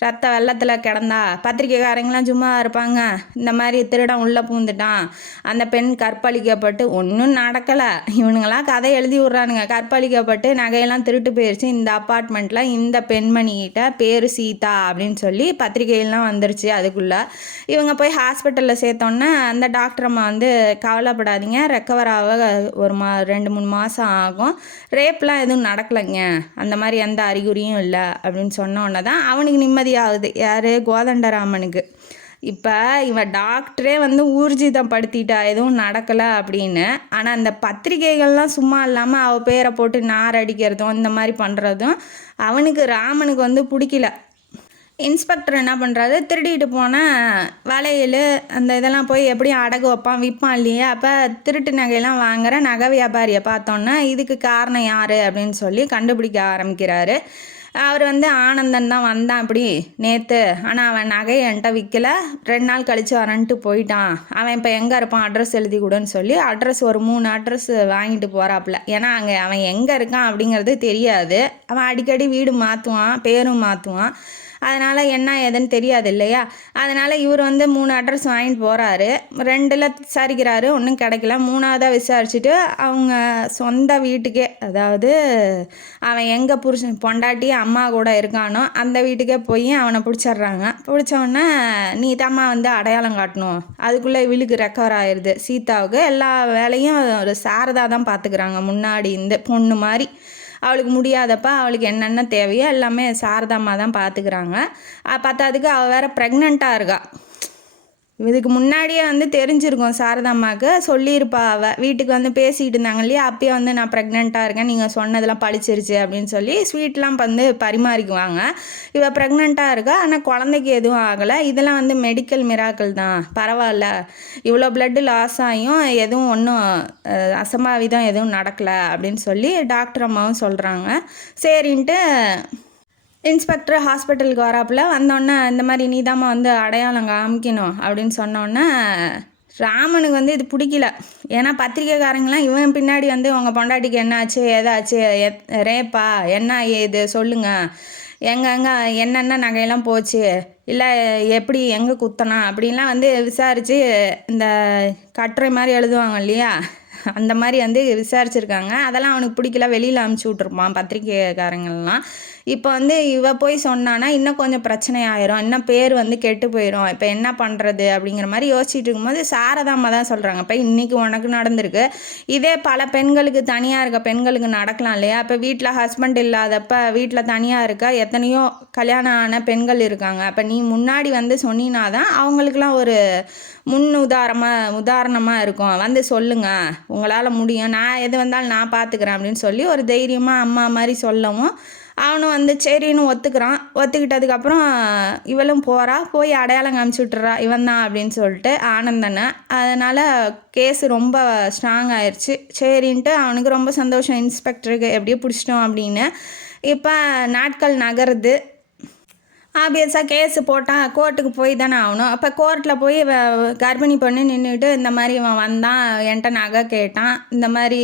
ரத்த வெள்ளத்தில் கிடந்தா பத்திரிக்கைக்காரங்களாம் சும்மா இருப்பாங்க, இந்த மாதிரி திருடன் உள்ளே பூந்துட்டான், அந்த பெண் கற்பழிக்கப்பட்டு ஒன்றும் நடக்கலை, இவனுங்களாம் கதை எழுதி விட்றானுங்க, கற்பழிக்கப்பட்டு நகையெல்லாம் திருட்டு போயிடுச்சு இந்த அப்பார்ட்மெண்ட்டில், இந்த பெண்மணிகிட்ட பேர் சீதா அப்படின்னு சொல்லி பத்திரிகையெல்லாம் வந்துருச்சு. அதுக்குள்ளே இவங்க போய் ஹாஸ்பிட்டலில் சேர்த்தோன்னே அந்த டாக்டர் அம்மா வந்து கவலைப்படாதீங்க, ரெக்கவர் ஆக ஒரு 2-3 மாதம் ஆகும், ரேப்லாம் எதுவும் நடக்கலைங்க, அந்த மாதிரி எந்த அறிகுறியும் இல்லை அப்படின்னு சொன்னோன்னே தான் அவனுக்கு நிம்மதியாகுது. யார், கோதண்டராமனுக்கு. இப்போ இவன் டாக்டரே வந்து ஊர்ஜிதம் படுத்திட்டா எதுவும் நடக்கலை அப்படின்னு. ஆனால் அந்த பத்திரிகைகள்லாம் சும்மா இல்லாமல் அவள் பேரை போட்டு நார் அடிக்கிறதும் இந்த மாதிரி பண்ணுறதும் ராமனுக்கு வந்து பிடிக்கல. இன்ஸ்பெக்டர் என்ன பண்ணுறாரு, திருடிட்டு போனால் வளையல் அந்த இதெல்லாம் போய் எப்படியும் அடகு வைப்பான் விற்பான் இல்லையா. அப்போ திருட்டு நகையெல்லாம் வாங்குகிற நகை வியாபாரியை பார்த்தோன்னா இதுக்கு காரணம் யார் அப்படின்னு சொல்லி கண்டுபிடிக்க ஆரம்பிக்கிறாரு. அவர் வந்து ஆனந்தன் தான் வந்தான் இப்படி நேற்று, ஆனால் அவன் நகையை என்கிட்ட விற்கலை, 2 நாள் கழித்து வரன்ட்டு போயிட்டான், அவன் இப்போ எங்கே இருப்பான் அட்ரஸ் எழுதி கொடுன்னு சொல்லி அட்ரஸ் ஒரு 3 அட்ரஸ் வாங்கிட்டு போகிறாப்புல. ஏன்னா அங்கே அவன் எங்கே இருக்கான் அப்படிங்கிறது தெரியாது. அவன் அடிக்கடி வீடு மாற்றுவான், பேரும் மாற்றுவான். அதனால் என்ன ஏதுன்னு தெரியாது இல்லையா. அதனால் இவர் வந்து 3 அட்ரஸ் வாங்கிட்டு போகிறாரு. 2ல் விசாரிக்கிறாரு, ஒன்றும் கிடைக்கல. 3ஆவதாக விசாரிச்சுட்டு அவங்க சொந்த வீட்டுக்கே, அதாவது அவன் எங்கே புருஷன் பொண்டாட்டி அம்மா கூட இருக்கானோ அந்த வீட்டுக்கே போய் அவனை பிடிச்சிட்றாங்க. பிடிச்சோடனே நீ தாம்மா வந்து அடையாளம் காட்டணும். அதுக்குள்ளே இவளுக்கு ரெக்கவர் ஆயிடுது. சீதாவுக்கு எல்லா வேலையும் ஒரு சாரதா தான் பார்த்துக்கிறாங்க. முன்னாடி இந்த பொண்ணு மாதிரி அவளுக்கு முடியாதப்ப அவளுக்கு என்னென்ன தேவையோ எல்லாமே சாரதாம்மா தான் பார்த்துக்கிறாங்க. பத்தாதுக்கு அவள் வேறு ப்ரெக்னெண்ட்டாக இருக்கா. இதுக்கு முன்னாடியே வந்து தெரிஞ்சிருக்கும் சாரதாம்மாவுக்கு, சொல்லியிருப்பா. அவள் வீட்டுக்கு வந்து பேசிக்கிட்டு இருந்தாங்க இல்லையா, அப்பயே வந்து நான் ப்ரெக்னெண்ட்டாக இருக்கேன், நீங்கள் சொன்னதெல்லாம் பழிச்சிருச்சு அப்படின்னு சொல்லி ஸ்வீட்லாம் வந்து பரிமாறிக்குவாங்க. இவள் ப்ரெக்னெண்ட்டாக இருக்கா, ஆனால் குழந்தைக்கு எதுவும் ஆகலை. இதெல்லாம் வந்து மெடிக்கல் மிராக்கிள் தான், பரவாயில்ல, இவ்வளோ பிளட்டு லாஸ் ஆகியும் எதுவும் ஒன்றும் அசம்பாவிதம் எதுவும் நடக்கலை அப்படின்னு சொல்லி டாக்டர் அம்மாவும் சொல்கிறாங்க. சரின்ட்டு இன்ஸ்பெக்டர் ஹாஸ்பிட்டலுக்கு வராப்புல வந்தோடனே இந்த மாதிரி நீதாம்மா வந்து அடையாளம் காமிக்கணும் அப்படின்னு சொன்னோன்னே ராமனுக்கு வந்து இது பிடிக்கல. ஏன்னா பத்திரிக்கைக்காரங்களாம் இவன் பின்னாடி வந்து உங்கள் பொண்டாட்டிக்கு என்ன ஆச்சு, ஏதாச்சு, ரேப்பா, என்ன ஏது சொல்லுங்கள், எங்கே என்னென்ன நகையெல்லாம் போச்சு, இல்லை எப்படி எங்கே குத்தனா அப்படின்லாம் வந்து விசாரித்து இந்த கட்டுரை மாதிரி எழுதுவாங்க இல்லையா, அந்த மாதிரி வந்து விசாரிச்சுருக்காங்க. அதெல்லாம் அவனுக்கு பிடிக்கல, வெளியில் அமுச்சு விட்ருப்பான் பத்திரிக்கைக்காரங்கள்லாம். இப்போ வந்து இவ போய் சொன்னான்னா இன்னும் கொஞ்சம் பிரச்சனை ஆயிரும், இன்னும் பேர் வந்து கெட்டு போயிடும், இப்போ என்ன பண்ணுறது அப்படிங்கிற மாதிரி யோசிச்சுட்டு இருக்கும்போது சாரதாம்மா தான் சொல்கிறாங்க, இப்போ இன்றைக்கி உனக்கு நடந்திருக்கு, இதே பல பெண்களுக்கு, தனியாக இருக்க பெண்களுக்கு நடக்கலாம் இல்லையா. இப்போ வீட்டில் ஹஸ்பண்ட் இல்லாதப்ப வீட்டில் தனியாக இருக்க எத்தனையோ கல்யாணம் ஆன பெண்கள் இருக்காங்க. அப்போ நீ முன்னாடி வந்து சொன்னினா தான் அவங்களுக்குலாம் ஒரு உதாரணமாக இருக்கும். வந்து சொல்லுங்கள், உங்களால் முடியும், நான் எது வந்தாலும் நான் பார்த்துக்கிறேன் அப்படின்னு சொல்லி ஒரு தைரியமாக அம்மா மாதிரி சொல்லவும் அவனும் வந்து சரின்னு ஒத்துக்கிறான். ஒத்துக்கிட்டதுக்கப்புறம் இவளும் போய் அடையாளம் காமிச்சு விட்டுறா இவன் தான் அப்படின்னு சொல்லிட்டு ஆனந்தனை. அதனால் கேஸு ரொம்ப ஸ்ட்ராங் ஆயிடுச்சு. சரின்ட்டு அவனுக்கு ரொம்ப சந்தோஷம், இன்ஸ்பெக்டருக்கு எப்படியோ பிடிச்சிட்டோம் அப்படின்னு. இப்போ நாட்கள் நகருது. ஆப்வியஸாக கேஸு போட்டால் கோர்ட்டுக்கு போய் தானே ஆகணும். அப்போ கோர்ட்டில் போய் கர்ப்பிணி பொண்ணு நின்றுட்டு இந்த மாதிரி இவன் வந்தான், என்கிட்ட நகை கேட்டான், இந்த மாதிரி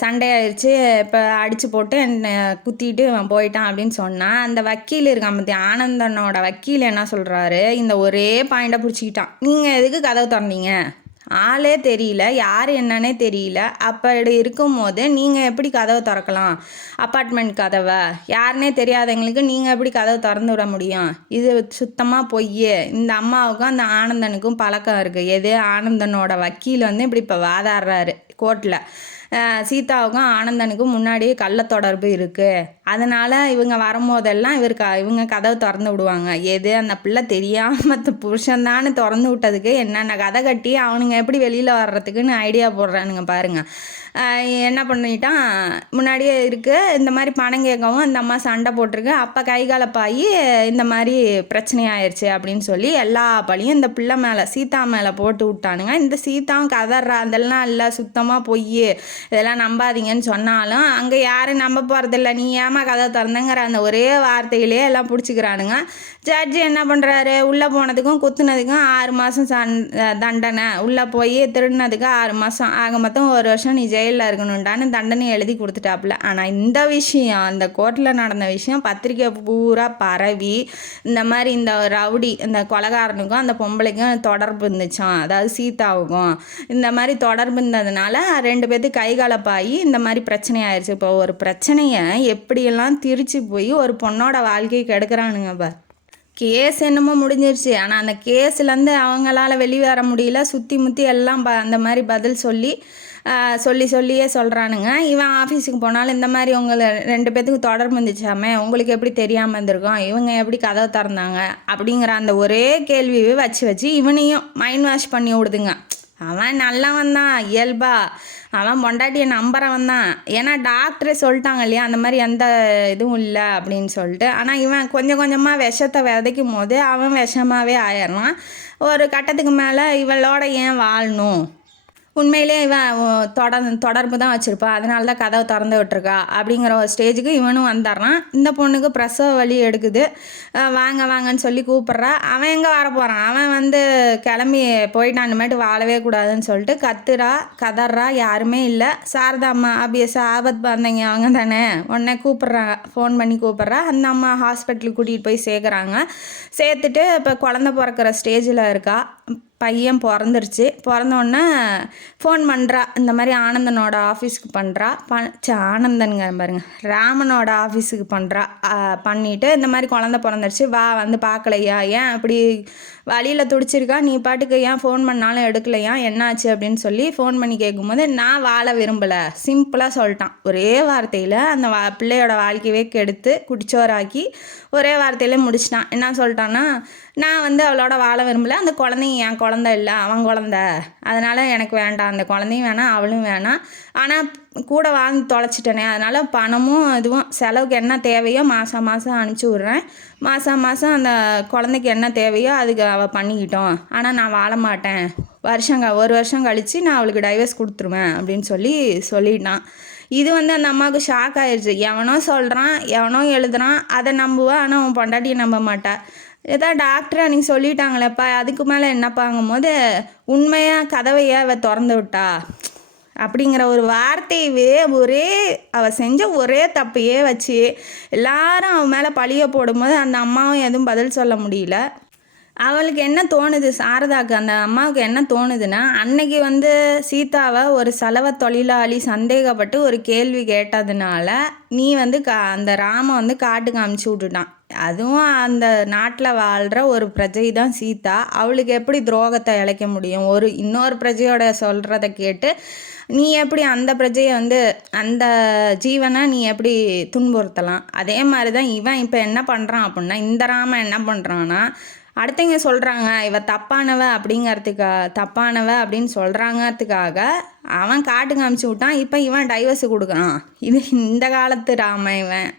சண்டே ஆயிடுச்சு, இப்போ அடித்து போட்டு என்னை குத்திட்டு இவன் போயிட்டான் அப்படின்னு சொன்னான். அந்த வக்கீல் இருக்கான் பற்றி, ஆனந்தனோட வக்கீல் என்ன சொல்கிறாரு, இந்த ஒரே பாயிண்ட்டை பிடிச்சிக்கிட்டான். நீங்கள் எதுக்கு கதவு திறந்தீங்க, ஆளே தெரியல, யார் என்னன்னே தெரியல, அப்படி இருக்கும்போது நீங்கள் எப்படி கதவை திறக்கலாம், அப்பார்ட்மெண்ட் கதவை, யாருன்னே தெரியாதவங்களுக்கு நீங்கள் எப்படி கதவை திறந்து விட முடியும், இது சுத்தமாக பொய். இந்த அம்மாவுக்கும் அந்த ஆனந்தனுக்கும் பழக்கம் இருக்குது. எது, ஆனந்தனோட வக்கீல் வந்து இப்படி இப்போ வாதாடுறாரு கோர்ட்டில். சீதாவுக்கும் ஆனந்தனுக்கும் முன்னாடியே கள்ள தொடர்பு இருக்குது, அதனால் இவங்க வரும்போதெல்லாம் இவங்க கதவை திறந்து விடுவாங்க. எது, அந்த பிள்ளை தெரியாமல் புருஷன்தான்னு திறந்து விட்டதுக்கு என்னென்ன கதை கட்டி அவனுங்க எப்படி வெளியில் வர்றதுக்குன்னு ஐடியா போடுறானுங்க பாருங்கள். என்ன பண்ணிட்டான், முன்னாடியே இருக்குது, இந்த மாதிரி பணம் கேட்கவும் இந்த அம்மா சண்டை போட்டிருக்கு, அப்போ கைகாலப்பாயி இந்த மாதிரி பிரச்சனை ஆயிடுச்சு அப்படின்னு சொல்லி எல்லா பழியும் இந்த பிள்ளை மேலே, சீதா மேலே போட்டு விட்டானுங்க. இந்த சீதாவும் கதறா, அதெல்லாம் இல்லை, சுத்தமாக பொய், இதெல்லாம் நம்பாதீங்கன்னு சொன்னாலும் அங்கே யாரும் நம்ப போகிறதில்ல, நீ ஏமா கதை திறந்தங்கிற அந்த ஒரே வார்த்தையிலே எல்லாம் பிடிச்சிக்கிறானுங்க. ஜட்ஜி என்ன பண்ணுறாரு, உள்ளே போனதுக்கும் குத்துனதுக்கும் 6 மாதம் தண்டனை, உள்ளே போய் திருடினதுக்கு 6 மாதம், ஆக மொத்தம் 1 வருஷம் நீ ஜெயிலில் இருக்கணுன்டான்னு தண்டனை எழுதி கொடுத்துட்டாப்புல. ஆனால் இந்த விஷயம், அந்த கோர்ட்டில் நடந்த விஷயம் பத்திரிக்கை பூரா பரவி இந்த மாதிரி இந்த ரவுடி, இந்த கொலைகாரனுக்கும் அந்த பொம்பளைக்கும் தொடர்பு இருந்துச்சான், அதாவது சீதாவுக்கும் இந்த மாதிரி தொடர்பு இருந்ததுனால 2 பேர்த்துக்கு கைகலப்பாகி இந்த மாதிரி பிரச்சனை ஆயிடுச்சு. இப்போ ஒரு பிரச்சனையை எப்படியெல்லாம் திரிச்சு போய் ஒரு பொண்ணோட வாழ்க்கையை கெடுக்கிறானுங்க பார். கேஸ் என்னமோ முடிஞ்சிருச்சு, ஆனால் அந்த கேஸ்லேருந்து அவங்களால வெளியே வர முடியல, சுற்றி முற்றி எல்லாம் அந்த மாதிரி பதில் சொல்லியே சொல்கிறானுங்க. இவன் ஆஃபீஸுக்கு போனாலும் இந்த மாதிரி உங்களை 2 பேர்த்துக்கு தொடர்பு இருந்துச்சாமே, உங்களுக்கு எப்படி தெரியாமல் இருந்திருக்கோம், இவங்க எப்படி கதவை திறந்தாங்க அப்படிங்கிற அந்த ஒரே கேள்வியை வச்சு இவனையும் மைண்ட் வாஷ் பண்ணி விடுதுங்க. அவன் நல்லவன் தான் இயல்பா, அவன் பொண்டாட்டியை நம்புறவன் தான், ஏன்னா டாக்டரே சொல்லிட்டாங்க இல்லையா அந்த மாதிரி எந்த இதுவும் இல்லை அப்படின்னு சொல்லிட்டு. ஆனால் இவன் கொஞ்சம் கொஞ்சமாக விஷத்தை விதைக்கும் போது அவன் விஷமாகவே ஆயிடுறான். ஒரு கட்டத்துக்கு மேலே இவளோட ஏன் வாழணும், உண்மையிலே இவன் தொடர்பு தான் வச்சுருப்பா, அதனால தான் கதவை திறந்து விட்டுருக்கா அப்படிங்கிற ஒரு ஸ்டேஜுக்கு இவனும் வந்துடுறான். இந்த பொண்ணுக்கு பிரசவ வலி எடுக்குது. வாங்க வாங்கன்னு சொல்லி கூப்பிட்றா. அவன் எங்கே வர போகிறான், அவன் வந்து கிளம்பி போயிட்டான், இனிமேட்டு வாழவே கூடாதுன்னு சொல்லிட்டு கதறா. யாருமே இல்லை. சாரதா அம்மா ஆபியஸாக ஆபத்து வந்தீங்க அவங்க தானே, உடனே கூப்பிட்றாங்க, ஃபோன் பண்ணி கூப்பிட்றா. அந்த அம்மா ஹாஸ்பிட்டலுக்கு கூட்டிகிட்டு போய் சேர்க்குறாங்க. சேர்த்துட்டு இப்போ குழந்த பிறக்கிற ஸ்டேஜில் இருக்கா. பையன் பிறந்துருச்சு. பிறந்தோடனே ஃபோன் பண்ணுறா. இந்த மாதிரி ஆனந்தனோட ஆஃபீஸுக்கு பண்ணுறா. ஆனந்தனுங்க பாருங்க, ராமனோட ஆஃபீஸுக்கு பண்ணுறா. பண்ணிவிட்டு இந்த மாதிரி குழந்த பிறந்துருச்சு, வா வந்து பார்க்கலையா, ஏன் அப்படி வழியில் துடிச்சிருக்கா, நீ பாட்டுக்கு ஏன் ஃபோன் பண்ணாலும் எடுக்கலையா, என்னாச்சு அப்படின்னு சொல்லி ஃபோன் பண்ணி கேட்கும்போது நான் வாழ விரும்பலை, சிம்பிளாக சொல்லிட்டான். ஒரே வார்த்தையில் அந்த பிள்ளையோட வாழ்க்கையவே கெடுத்து குடிச்சோராக்கி ஒரே வார்த்தையிலே முடிச்சிட்டான். என்ன சொல்லிட்டான்னா, நான் வந்து அவளோட வாழ விரும்பலை, அந்த குழந்தையும் என் குழந்தை இல்லை, அவன் குழந்த, அதனால் எனக்கு வேண்டாம், அந்த குழந்தையும் வேணாம் அவளும் வேணாம், ஆனால் கூட வாழ்ந்து தொலைச்சிட்டனே, அதனால் பணமும் இதுவும் செலவுக்கு என்ன தேவையோ மாதம் மாதம் அனுப்பிச்சி விட்றேன், மாதம் அந்த குழந்தைக்கு என்ன தேவையோ அதுக்கு அவள் பண்ணிக்கிட்டோம், ஆனால் நான் வாழ மாட்டேன், ஒரு வருஷம் கழித்து நான் அவளுக்கு டைவர்ஸ் கொடுத்துருவேன் அப்படின்னு சொல்லிட்டான். இது வந்து அந்த அம்மாவுக்கு ஷாக் ஆயிடுச்சு. எவனோ சொல்கிறான், எவனோ எழுதுறான், அதை நம்புவா, ஆனால் அவன் பொண்டாட்டியை நம்ப மாட்டா. ஏதோ டாக்டர் அன்றைக்கி சொல்லிட்டாங்களேப்பா, அதுக்கு மேலே என்னப்பாங்கும் போது உண்மையாக கதவையே அவள் திறந்து விட்டா அப்படிங்கிற ஒரு வார்த்தையவே அவள் செஞ்ச ஒரே தப்பையே வச்சு எல்லாரும் அவன் மேலே பழிய போடும்போது அந்த அம்மாவும் எதுவும் பதில் சொல்ல முடியல. அவளுக்கு என்ன தோணுது, சாரதாக்கு அந்த அம்மாவுக்கு என்ன தோணுதுன்னா, அன்னைக்கு வந்து சீதாவை ஒரு சலவை தொழிலாளி சந்தேகப்பட்டு ஒரு கேள்வி கேட்டதுனால நீ வந்து அந்த ராம வந்து காட்டுக்கு அமுச்சு விட்டுட்டான். அதுவும் அந்த நாட்டில் வாழ்கிற ஒரு பிரஜை தான் சீதா. அவளுக்கு எப்படி துரோகத்தை இழைக்க முடியும்? இன்னொரு பிரஜையோட சொல்கிறத கேட்டு நீ எப்படி அந்த பிரஜையை வந்து அந்த ஜீவனை நீ எப்படி துன்புறுத்தலாம்? அதே மாதிரி தான் இவன் இப்போ என்ன பண்ணுறான் அப்படின்னா, இந்த ராமன் என்ன பண்ணுறான்னா, அடுத்தவங்க சொல்கிறாங்க இவ தப்பானவ அப்படின்னு சொல்கிறாங்கிறதுக்காக அவன் காட்டுக்கு அமுச்சு விட்டான். இப்போ இவன் டைவர்ஸு கொடுக்குறான். இது இந்த காலத்து ராமன் இவன்.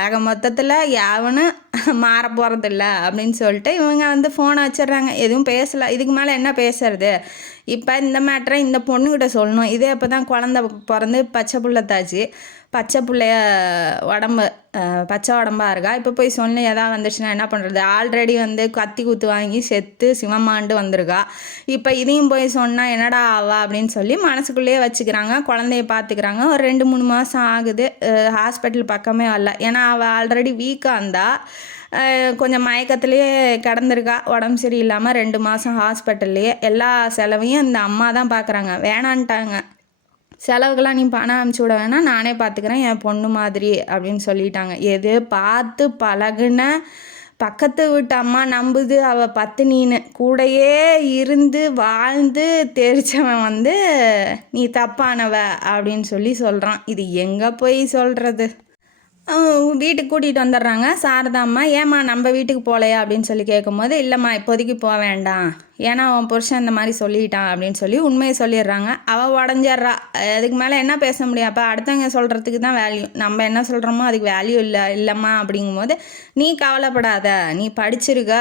ஆக மொத்தத்தில் எவனும் மாற போகிறதில்ல அப்படின்னு சொல்லிட்டு இவங்க வந்து ஃபோனை வச்சிடுறாங்க. எதுவும் பேசலை. இதுக்கு மேலே என்ன பேசுறது? இப்போ இந்த மேட்டரை இந்த பொண்ணுக்கிட்ட சொல்லணும். இதே இப்போ தான் குழந்த பிறந்து பச்சை புள்ளத்தாச்சு. பச்சை பிள்ளைய பச்சை உடம்பாக இருக்கா. இப்போ போய் சொல்லி எதாவது வந்துடுச்சுன்னா என்ன பண்ணுறது? ஆல்ரெடி வந்து கத்தி குத்து வாங்கி செத்து சிவமாண்டு வந்திருக்கா. இப்போ இதையும் போய் சொன்னால் என்னடா ஆவா அப்படின்னு சொல்லி மனசுக்குள்ளேயே வச்சுக்கிறாங்க. குழந்தைய பார்த்துக்கிறாங்க. ஒரு 2-3 மாதம் ஆகுது. ஹாஸ்பிட்டல் பக்கமே வரல. ஏன்னா அவள் ஆல்ரெடி வீக்காக இருந்தா, கொஞ்சம் மயக்கத்துலேயே கிடந்திருக்கா. உடம்பு சரியில்லாமல் 2 மாதம் ஹாஸ்பிட்டல்லையே. எல்லா செலவையும் இந்த அம்மா தான் பார்க்குறாங்க. வேணான்ட்டாங்க. செலவுக்கெல்லாம் நீ பணம் அனுப்பிச்சி விட வேணாம், நானே பார்த்துக்கிறேன், என் பொண்ணு மாதிரி அப்படின்னு சொல்லிட்டாங்க. எது பார்த்து பழகுன பக்கத்து வீட்டு அம்மா நம்புது அவள் பத்தினின்னு. கூடையே இருந்து வாழ்ந்து தெரிச்சவன் வந்து நீ தப்பானவ அப்படின்னு சொல்கிறான். இது எங்கே போய் சொல்கிறது? வீட்டுக்கு கூட்டிகிட்டு வந்துடுறாங்க. சாரதா அம்மா, ஏம்மா நம்ம வீட்டுக்கு போகலையா அப்படின்னு சொல்லி கேட்கும்போது, இல்லைம்மா இப்போதைக்கு போக வேண்டாம், ஏன்னா அவன் புருஷன் இந்த மாதிரி சொல்லிட்டான் அப்படின்னு சொல்லி உண்மையை சொல்லிடுறாங்க. அவள் உடஞ்சிட்றா. அதுக்கு மேலே என்ன பேச முடியும்? அப்போ அடுத்தவங்க சொல்கிறதுக்கு தான் வேல்யூ, நம்ம என்ன சொல்கிறோமோ அதுக்கு வேல்யூ இல்லைம்மா அப்படிங்கும்போது, நீ கவலைப்படாத, நீ படிச்சிருக்க,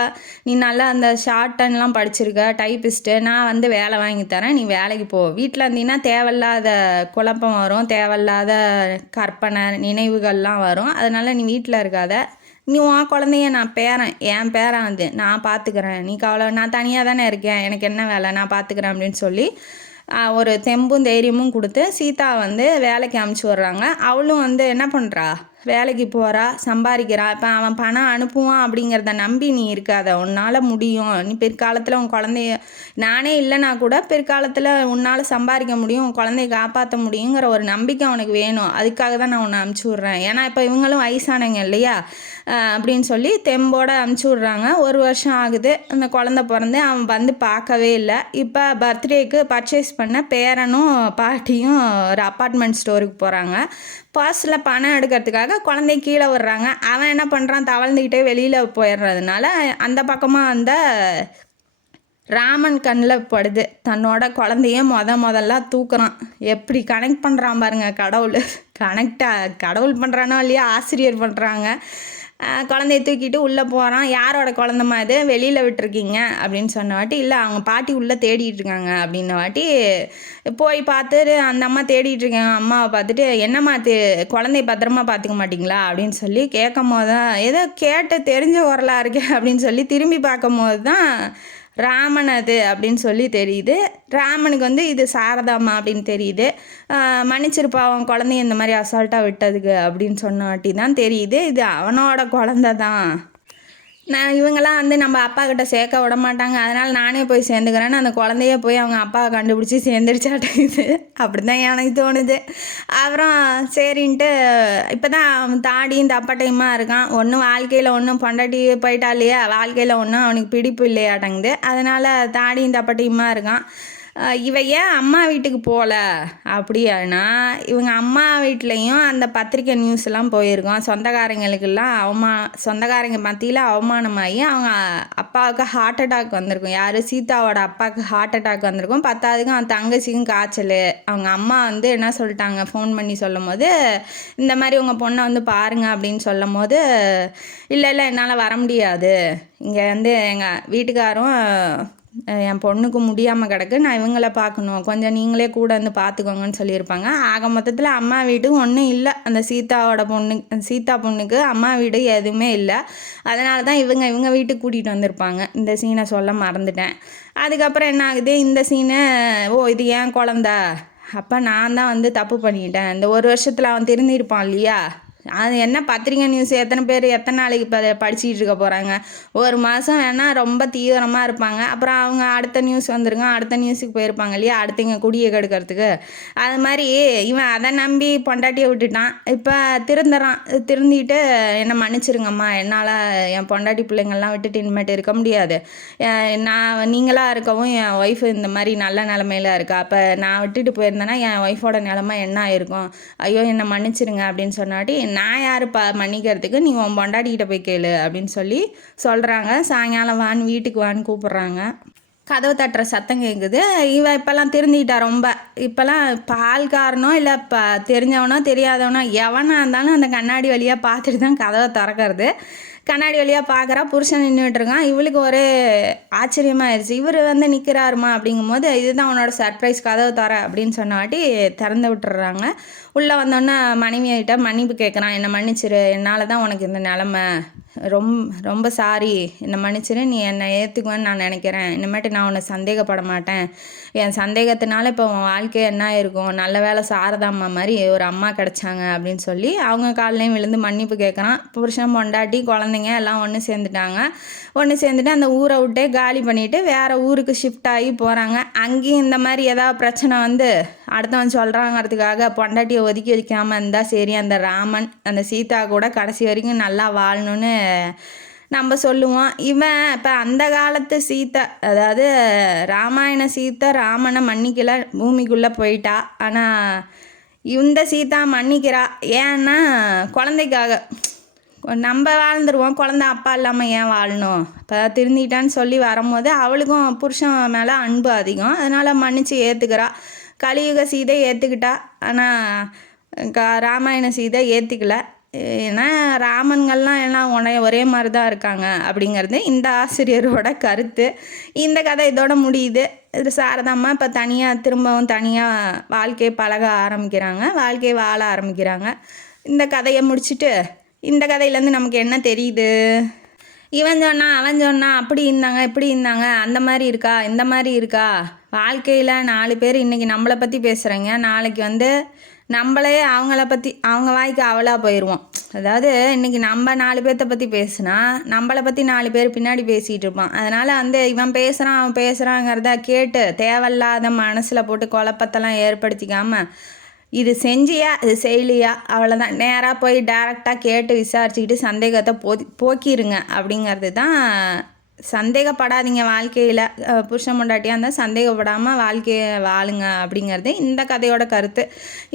நீ நல்லா அந்த ஷார்ட் அண்ட்லாம் படிச்சிருக்க, டைப்பிஸ்ட்டு, நான் வந்து வேலை வாங்கி தரேன், நீ வேலைக்கு போ. வீட்டில் இருந்தீங்கன்னா தேவையில்லாத குழப்பம் வரும், தேவையில்லாத கற்பனை நினைவுகள்லாம் வரும், அதனால் நீ வீட்டில் இருக்காத, நீ உன் குழந்தைய என் பேரன் வந்து நான் பார்த்துக்கிறேன், நீ கவலை, நான் தனியாக தானே இருக்கேன், எனக்கு என்ன வேலை, நான் பார்த்துக்கிறேன் அப்படின்னு சொல்லி ஒரு தெம்பும் தைரியமும் கொடுத்து சீதா வந்து வேலைக்கு அமுச்சு விட்றாங்க. அவளும் வந்து என்ன பண்ணுறா, வேலைக்கு போகிறா, சம்பாதிக்கிறா. இப்போ அவன் பணம் அனுப்புவான் அப்படிங்கிறத நம்பி நீ இருக்காத, உன்னால் முடியும், நீ பிற்காலத்தில் உன் குழந்தைய, நானே இல்லைனா கூட பிற்காலத்தில் உன்னால் சம்பாதிக்க முடியும், உன் குழந்தைய காப்பாற்ற முடியுங்கிற ஒரு நம்பிக்கை அவனுக்கு வேணும். அதுக்காக தான் நான் உன்னை அமுச்சு விட்றேன், ஏன்னா இப்போ இவங்களும் வயசானவங்க இல்லையா அப்படின்னு சொல்லி தெம்போடு அமுச்சு விட்றாங்க. 1 வருஷம் ஆகுது. அந்த குழந்தை பிறந்து அவன் வந்து பார்க்கவே இல்லை. இப்போ பர்த்டேக்கு பர்ச்சேஸ் பண்ண பேரனும் பாட்டியும் ஒரு அப்பார்ட்மெண்ட் ஸ்டோருக்கு போகிறாங்க. பர்ஸில் பணம் எடுக்கிறதுக்காக குழந்தைய கீழே விடுறாங்க. அவன் என்ன பண்ணுறான், தவழ்ந்துக்கிட்டே வெளியில் போயிடுறதுனால அந்த பக்கமாக அந்த ராமன் கண்ணில் படுது. தன்னோட குழந்தைய முதல்ல தூக்குறான். எப்படி கனெக்ட் பண்ணுறான் பாருங்க கடவுள். கடவுள் பண்ணுறானோ இல்லையா, ஆசிரியர் பண்ணுறாங்க. குழந்தைய தூக்கிட்டு உள்ளே போகிறான். யாரோட குழந்தம்மா இது, வெளியில் விட்டுருக்கீங்க அப்படின்னு சொன்ன வாட்டி, இல்லை அவங்க பாட்டி உள்ளே தேடிட்டு இருக்காங்க அப்படின்ன வாட்டி போய் பார்த்துட்டு அந்த அம்மா தேடிட்டு இருக்காங்க. அம்மாவை பார்த்துட்டு, என்னம்மா குழந்தைய பத்திரமா பார்த்துக்க மாட்டிங்களா அப்படின்னு சொல்லி கேட்கும் போது தான், ஏதோ கேட்டு தெரிஞ்ச குரலா இருக்கே அப்படின்னு சொல்லி திரும்பி பார்க்கும் போது தான் ராமன் அது அப்படின்னு சொல்லி தெரியுது. ராமனுக்கு வந்து இது சாரதாம்மா அப்படின்னு தெரியுது. மன்னிச்சிருப்பா அவன் குழந்தைய இந்த மாதிரி அசால்ட்டாக விட்டதுக்கு அப்படின்னு சொன்னாட்டி தான் தெரியுது இது அவனோட குழந்த தான். இவங்கெல்லாம் வந்து நம்ம அப்பா கிட்ட சேர்க்க விட மாட்டாங்க, அதனால் நானே போய் சேர்ந்துக்கிறேன்னு அந்த குழந்தைய போய் அவங்க அப்பாவை கண்டுபிடிச்சி சேர்ந்துருச்சாட்டுது. அப்படி தான் எனக்கு தோணுது. அப்புறம் சரின்ட்டு இப்போ தான் தாடியும் தப்பட்டையுமா இருக்கான். ஒன்றும் வாழ்க்கையில் ஒன்றும் பொண்டாட்டி போயிட்டா இல்லையா, வாழ்க்கையில் ஒன்றும் அவனுக்கு பிடிப்பு இல்லையாட்டங்குது. அதனால் தாடியும் தப்பட்டையுமா இருக்கான். இவ ஏன் அம்மா வீட்டுக்கு போகல அப்படின்னா, இவங்க அம்மா வீட்லேயும் அந்த பத்திரிக்கை நியூஸ்லாம் போயிருக்கோம். சொந்தக்காரங்களுக்கெல்லாம் சொந்தக்காரங்க மத்தியில் அவமானமாகி அவங்க அப்பாவுக்கு ஹார்ட் அட்டாக் வந்திருக்கும். யார், சீதாவோட அப்பாவுக்கு ஹார்ட் அட்டாக் வந்திருக்கும். பத்தாவதுக்கும் அவன் தங்கச்சிக்கும் காய்ச்சல். அவங்க அம்மா வந்து என்ன சொல்லிட்டாங்க, ஃபோன் பண்ணி சொல்லும் போது, இந்த மாதிரி உங்கள் பொண்ணை வந்து பாருங்க அப்படின்னு சொல்லும் போது, இல்லை என்னால் வர முடியாது, இங்கே வந்து எங்கள் வீட்டுக்காரும் என் பொண்ணுக்கு முடியாமல் கிடக்கு, நான் இவங்கள பார்க்கணும், கொஞ்சம் நீங்களே கூட வந்து பார்த்துக்கோங்கன்னு சொல்லியிருப்பாங்க. ஆக மொத்தத்தில் அம்மா வீடு ஒன்றும் இல்லை. அந்த சீதா பொண்ணுக்கு அம்மா வீடு எதுவுமே இல்லை. அதனால தான் இவங்க வீட்டுக்கு கூட்டிகிட்டு வந்திருப்பாங்க. இந்த சீனை சொல்ல மறந்துட்டேன். அதுக்கப்புறம் என்ன ஆகுது, இந்த சீனை, இது ஏன் குழந்த, அப்போ நான் தான் வந்து தப்பு பண்ணிட்டேன். இந்த ஒரு வருஷத்தில் அவன் திருந்திருப்பான் இல்லையா, அது என்ன பத்திரிக்கை நியூஸ் எத்தனை பேர் எத்தனை நாளைக்கு படிச்சுட்டு இருக்க போகிறாங்க. ஒரு மாதம் வேணால் ரொம்ப தீவிரமாக இருப்பாங்க, அப்புறம் அவங்க அடுத்த நியூஸ் வந்துருங்க, அடுத்த நியூஸுக்கு போயிருப்பாங்க இல்லையா, அடுத்தவங்க குடியை கெடுக்கிறதுக்கு. அது மாதிரி இவன் அதை நம்பி பொண்டாட்டியை விட்டுட்டான். இப்போ திருந்திட்டு என்னை மன்னிச்சிருங்கம்மா, என்னால் என் பொண்டாட்டி பிள்ளைங்கள்லாம் விட்டுட்டு இனிமேட்டு இருக்க முடியாது, நீங்களாக இருக்கவும் என் ஒய்ஃபு இந்த மாதிரி நல்ல நிலமையில இருக்கா, அப்போ நான் விட்டுட்டு போயிருந்தேன்னா என் ஒய்ஃபோட நிலமை என்ன ஆயிருக்கும், ஐயோ என்னை மன்னிச்சிருங்க அப்படின்னு சொன்னாட்டி, நான் யாருப்பா மன்னிக்கிறதுக்கு, நீ உன் பொண்டாட்டிக்கிட்ட போய் கேளு அப்படின்னு சொல்கிறாங்க. சாயங்காலம் வான்னு வீட்டுக்கு வான்னு கூப்பிட்றாங்க. கதவு தட்டுற சத்தம் கேட்குது. இவன் இப்போல்லாம் திருந்திட்டா ரொம்ப. இப்போல்லாம் பால்காரனோ இல்லை தெரிஞ்சவனோ தெரியாதவனோ எவனாக இருந்தாலும் அந்த கண்ணாடி வழியாக பார்த்துட்டு தான் கதவை திறக்கிறது. கண்ணாடி வழியாக பார்க்குறா, புருஷன் நின்றுட்டுருக்கான். இவளுக்கு ஒரு ஆச்சரியமாகிடுச்சு. இவர் வந்து நிற்கிறாருமா அப்படிங்கும்போது, இதுதான் உன்னோட சர்ப்ரைஸ், கதவு தர அப்படின்னு சொன்னாட்டி திறந்து விட்டுறாங்க. உள்ளே வந்தோன்னே மனைவியிட்ட மன்னிப்பு கேட்குறான், என்னை மன்னிச்சிரு, என்னால் தான் உனக்கு இந்த நிலமை, ரொம்ப சாரி, என்னை மன்னிச்சிரு, நீ என்னை ஏற்றுக்குவேன்னு நான் நினைக்கிறேன், இனிமேட்டு நான் உன்னை சந்தேகப்பட மாட்டேன், என் சந்தேகத்தினால இப்போ உன் வாழ்க்கை என்ன இருக்கும், நல்ல வேலை சாரதாம்மா மாதிரி ஒரு அம்மா கிடச்சாங்க அப்படின்னு சொல்லி அவங்க காலையும் விழுந்து மன்னிப்பு கேட்குறான். புருஷன் பொண்டாட்டி குழந்தைங்க எல்லாம் ஒன்று சேர்ந்துட்டு அந்த ஊரை விட்டே காலி பண்ணிவிட்டு வேறு ஊருக்கு ஷிஃப்ட் ஆகி போகிறாங்க. அங்கேயும் இந்த மாதிரி ஏதாவது பிரச்சனை வந்து அடுத்தவன் சொல்கிறாங்கிறதுக்காக பொண்டாட்டியை ஒதுக்கி வைக்காமல் இருந்தால் சரி, அந்த ராமன் அந்த சீதா கூட கடைசி வரைக்கும் நல்லா வாழணும்னு நம்ம சொல்லுவோம். இவன் இப்போ அந்த காலத்து சீதா, அதாவது ராமாயண சீதா ராமனை மன்னிக்கல, பூமிக்குள்ளே போயிட்டா. ஆனால் இந்த சீதா மன்னிக்கிறா. ஏன்னா குழந்தைக்காக. நம்ம வாழ்ந்துருவோம், குழந்தை அப்பா இல்லாமல் ஏன் வாழணும், இப்போ திருந்திட்டான்னு சொல்லி வரும்போது அவளுக்கும் புருஷன் மேலே அன்பு அதிகம், அதனால் மன்னிச்சு ஏற்றுக்கிறா. கலியுக சீதை ஏற்றுக்கிட்டா, ஆனால் ராமாயண சீதை ஏற்றுக்கல. ஏன்னா ராமன்கள்லாம் எல்லாம் ஒரே மாதிரி தான் இருக்காங்க அப்படிங்கிறது இந்த ஆசிரியரோட கருத்து. இந்த கதை இதோட முடியுது. இது சாரதாம்மா இப்போ திரும்பவும் தனியாக வாழ்க்கையை பழக ஆரம்பிக்கிறாங்க, வாழ்க்கையை வாழ ஆரம்பிக்கிறாங்க. இந்த கதையை முடிச்சுட்டு இந்த கதையிலேருந்து நமக்கு என்ன தெரியுது, இவன் சொன்னான் அவன் சொன்னான், அப்படி இருந்தாங்க இப்படி இருந்தாங்க, அந்த மாதிரி இருக்கா இந்த மாதிரி இருக்கா, வாழ்க்கையில் 4 பேர் இன்றைக்கி நம்மளை பற்றி பேசுகிறாங்க, நாளைக்கு வந்து நம்மளே அவங்கள பற்றி அவங்க வாய்க்கு அவளாக போயிடுவோம். அதாவது இன்றைக்கி நம்ம 4 பேர்த்த பற்றி பேசுனா நம்மளை பற்றி 4 பேர் பின்னாடி பேசிகிட்டு இருப்பான். அதனால் வந்து இவன் பேசுகிறான் அவன் பேசுகிறாங்கிறத கேட்டு தேவையில்லாத மனசில் போட்டு குழப்பத்தெல்லாம் ஏற்படுத்திக்காமல், இது செஞ்சியா இது செய்யலையா அவ்வளோதான், நேராக போய் டேரெக்டாக கேட்டு விசாரிச்சுக்கிட்டு சந்தேகத்தை போக்கிடுங்க அப்படிங்கிறது தான். சந்தேகப்படாதீங்க வாழ்க்கையில், புருஷன் பொண்டாட்டியாக இருந்தால் சந்தேகப்படாமல் வாழ்க்கையை வாழுங்க அப்படிங்கிறது இந்த கதையோட கருத்து.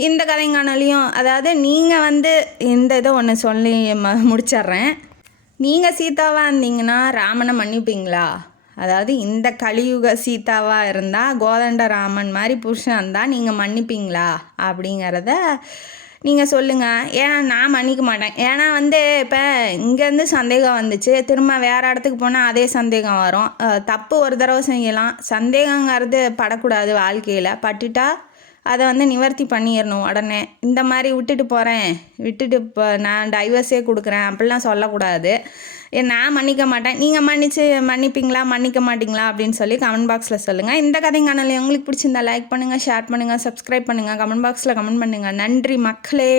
இந்த கதைங்கானாலையும் அதாவது நீங்கள் வந்து இந்த இதை ஒன்று சொல்லி முடிச்சிட்றேன். நீங்கள் சீதாவாக இருந்தீங்கன்னா ராமனை மன்னிப்பீங்களா? அதாவது இந்த கலியுக சீதாவாக இருந்தால் கோதண்ட ராமன் மாதிரி புருஷன் இருந்தால் நீங்கள் மன்னிப்பீங்களா அப்படிங்கிறத நீங்கள் சொல்லுங்கள். ஏன்னா நான் மன்னிக்க மாட்டேன். ஏன்னா வந்து இப்போ இங்கேருந்து சந்தேகம் வந்துச்சு, திரும்ப வேறு இடத்துக்கு போனால் அதே சந்தேகம் வரும். தப்பு ஒரு தடவை செய்யலாம், சந்தேகங்கிறது படக்கூடாது வாழ்க்கையில். பட்டுட்டா அதை வந்து நிவர்த்தி பண்ணிடணும் உடனே. இந்த மாதிரி விட்டுட்டு போகிறேன், விட்டுட்டு இப்போ நான் டைவர்ஸே கொடுக்குறேன் அப்படிலாம் சொல்லக்கூடாது. நான் மன்னிக்க மாட்டேன். நீங்கள் மன்னிப்பீங்களா மன்னிக்க மாட்டிங்களா அப்படின்னு சொல்லி கமெண்ட் பாக்ஸில் சொல்லுங்கள். இந்த கதைங்கானல் உங்களுக்கு பிடிச்சிருந்தா லைக் பண்ணுங்கள், ஷேர் பண்ணுங்கள், சப்ஸ்கிரைப் பண்ணுங்கள், கமெண்ட் பாக்ஸில் கமெண்ட் பண்ணுங்கள். நன்றி மக்களே.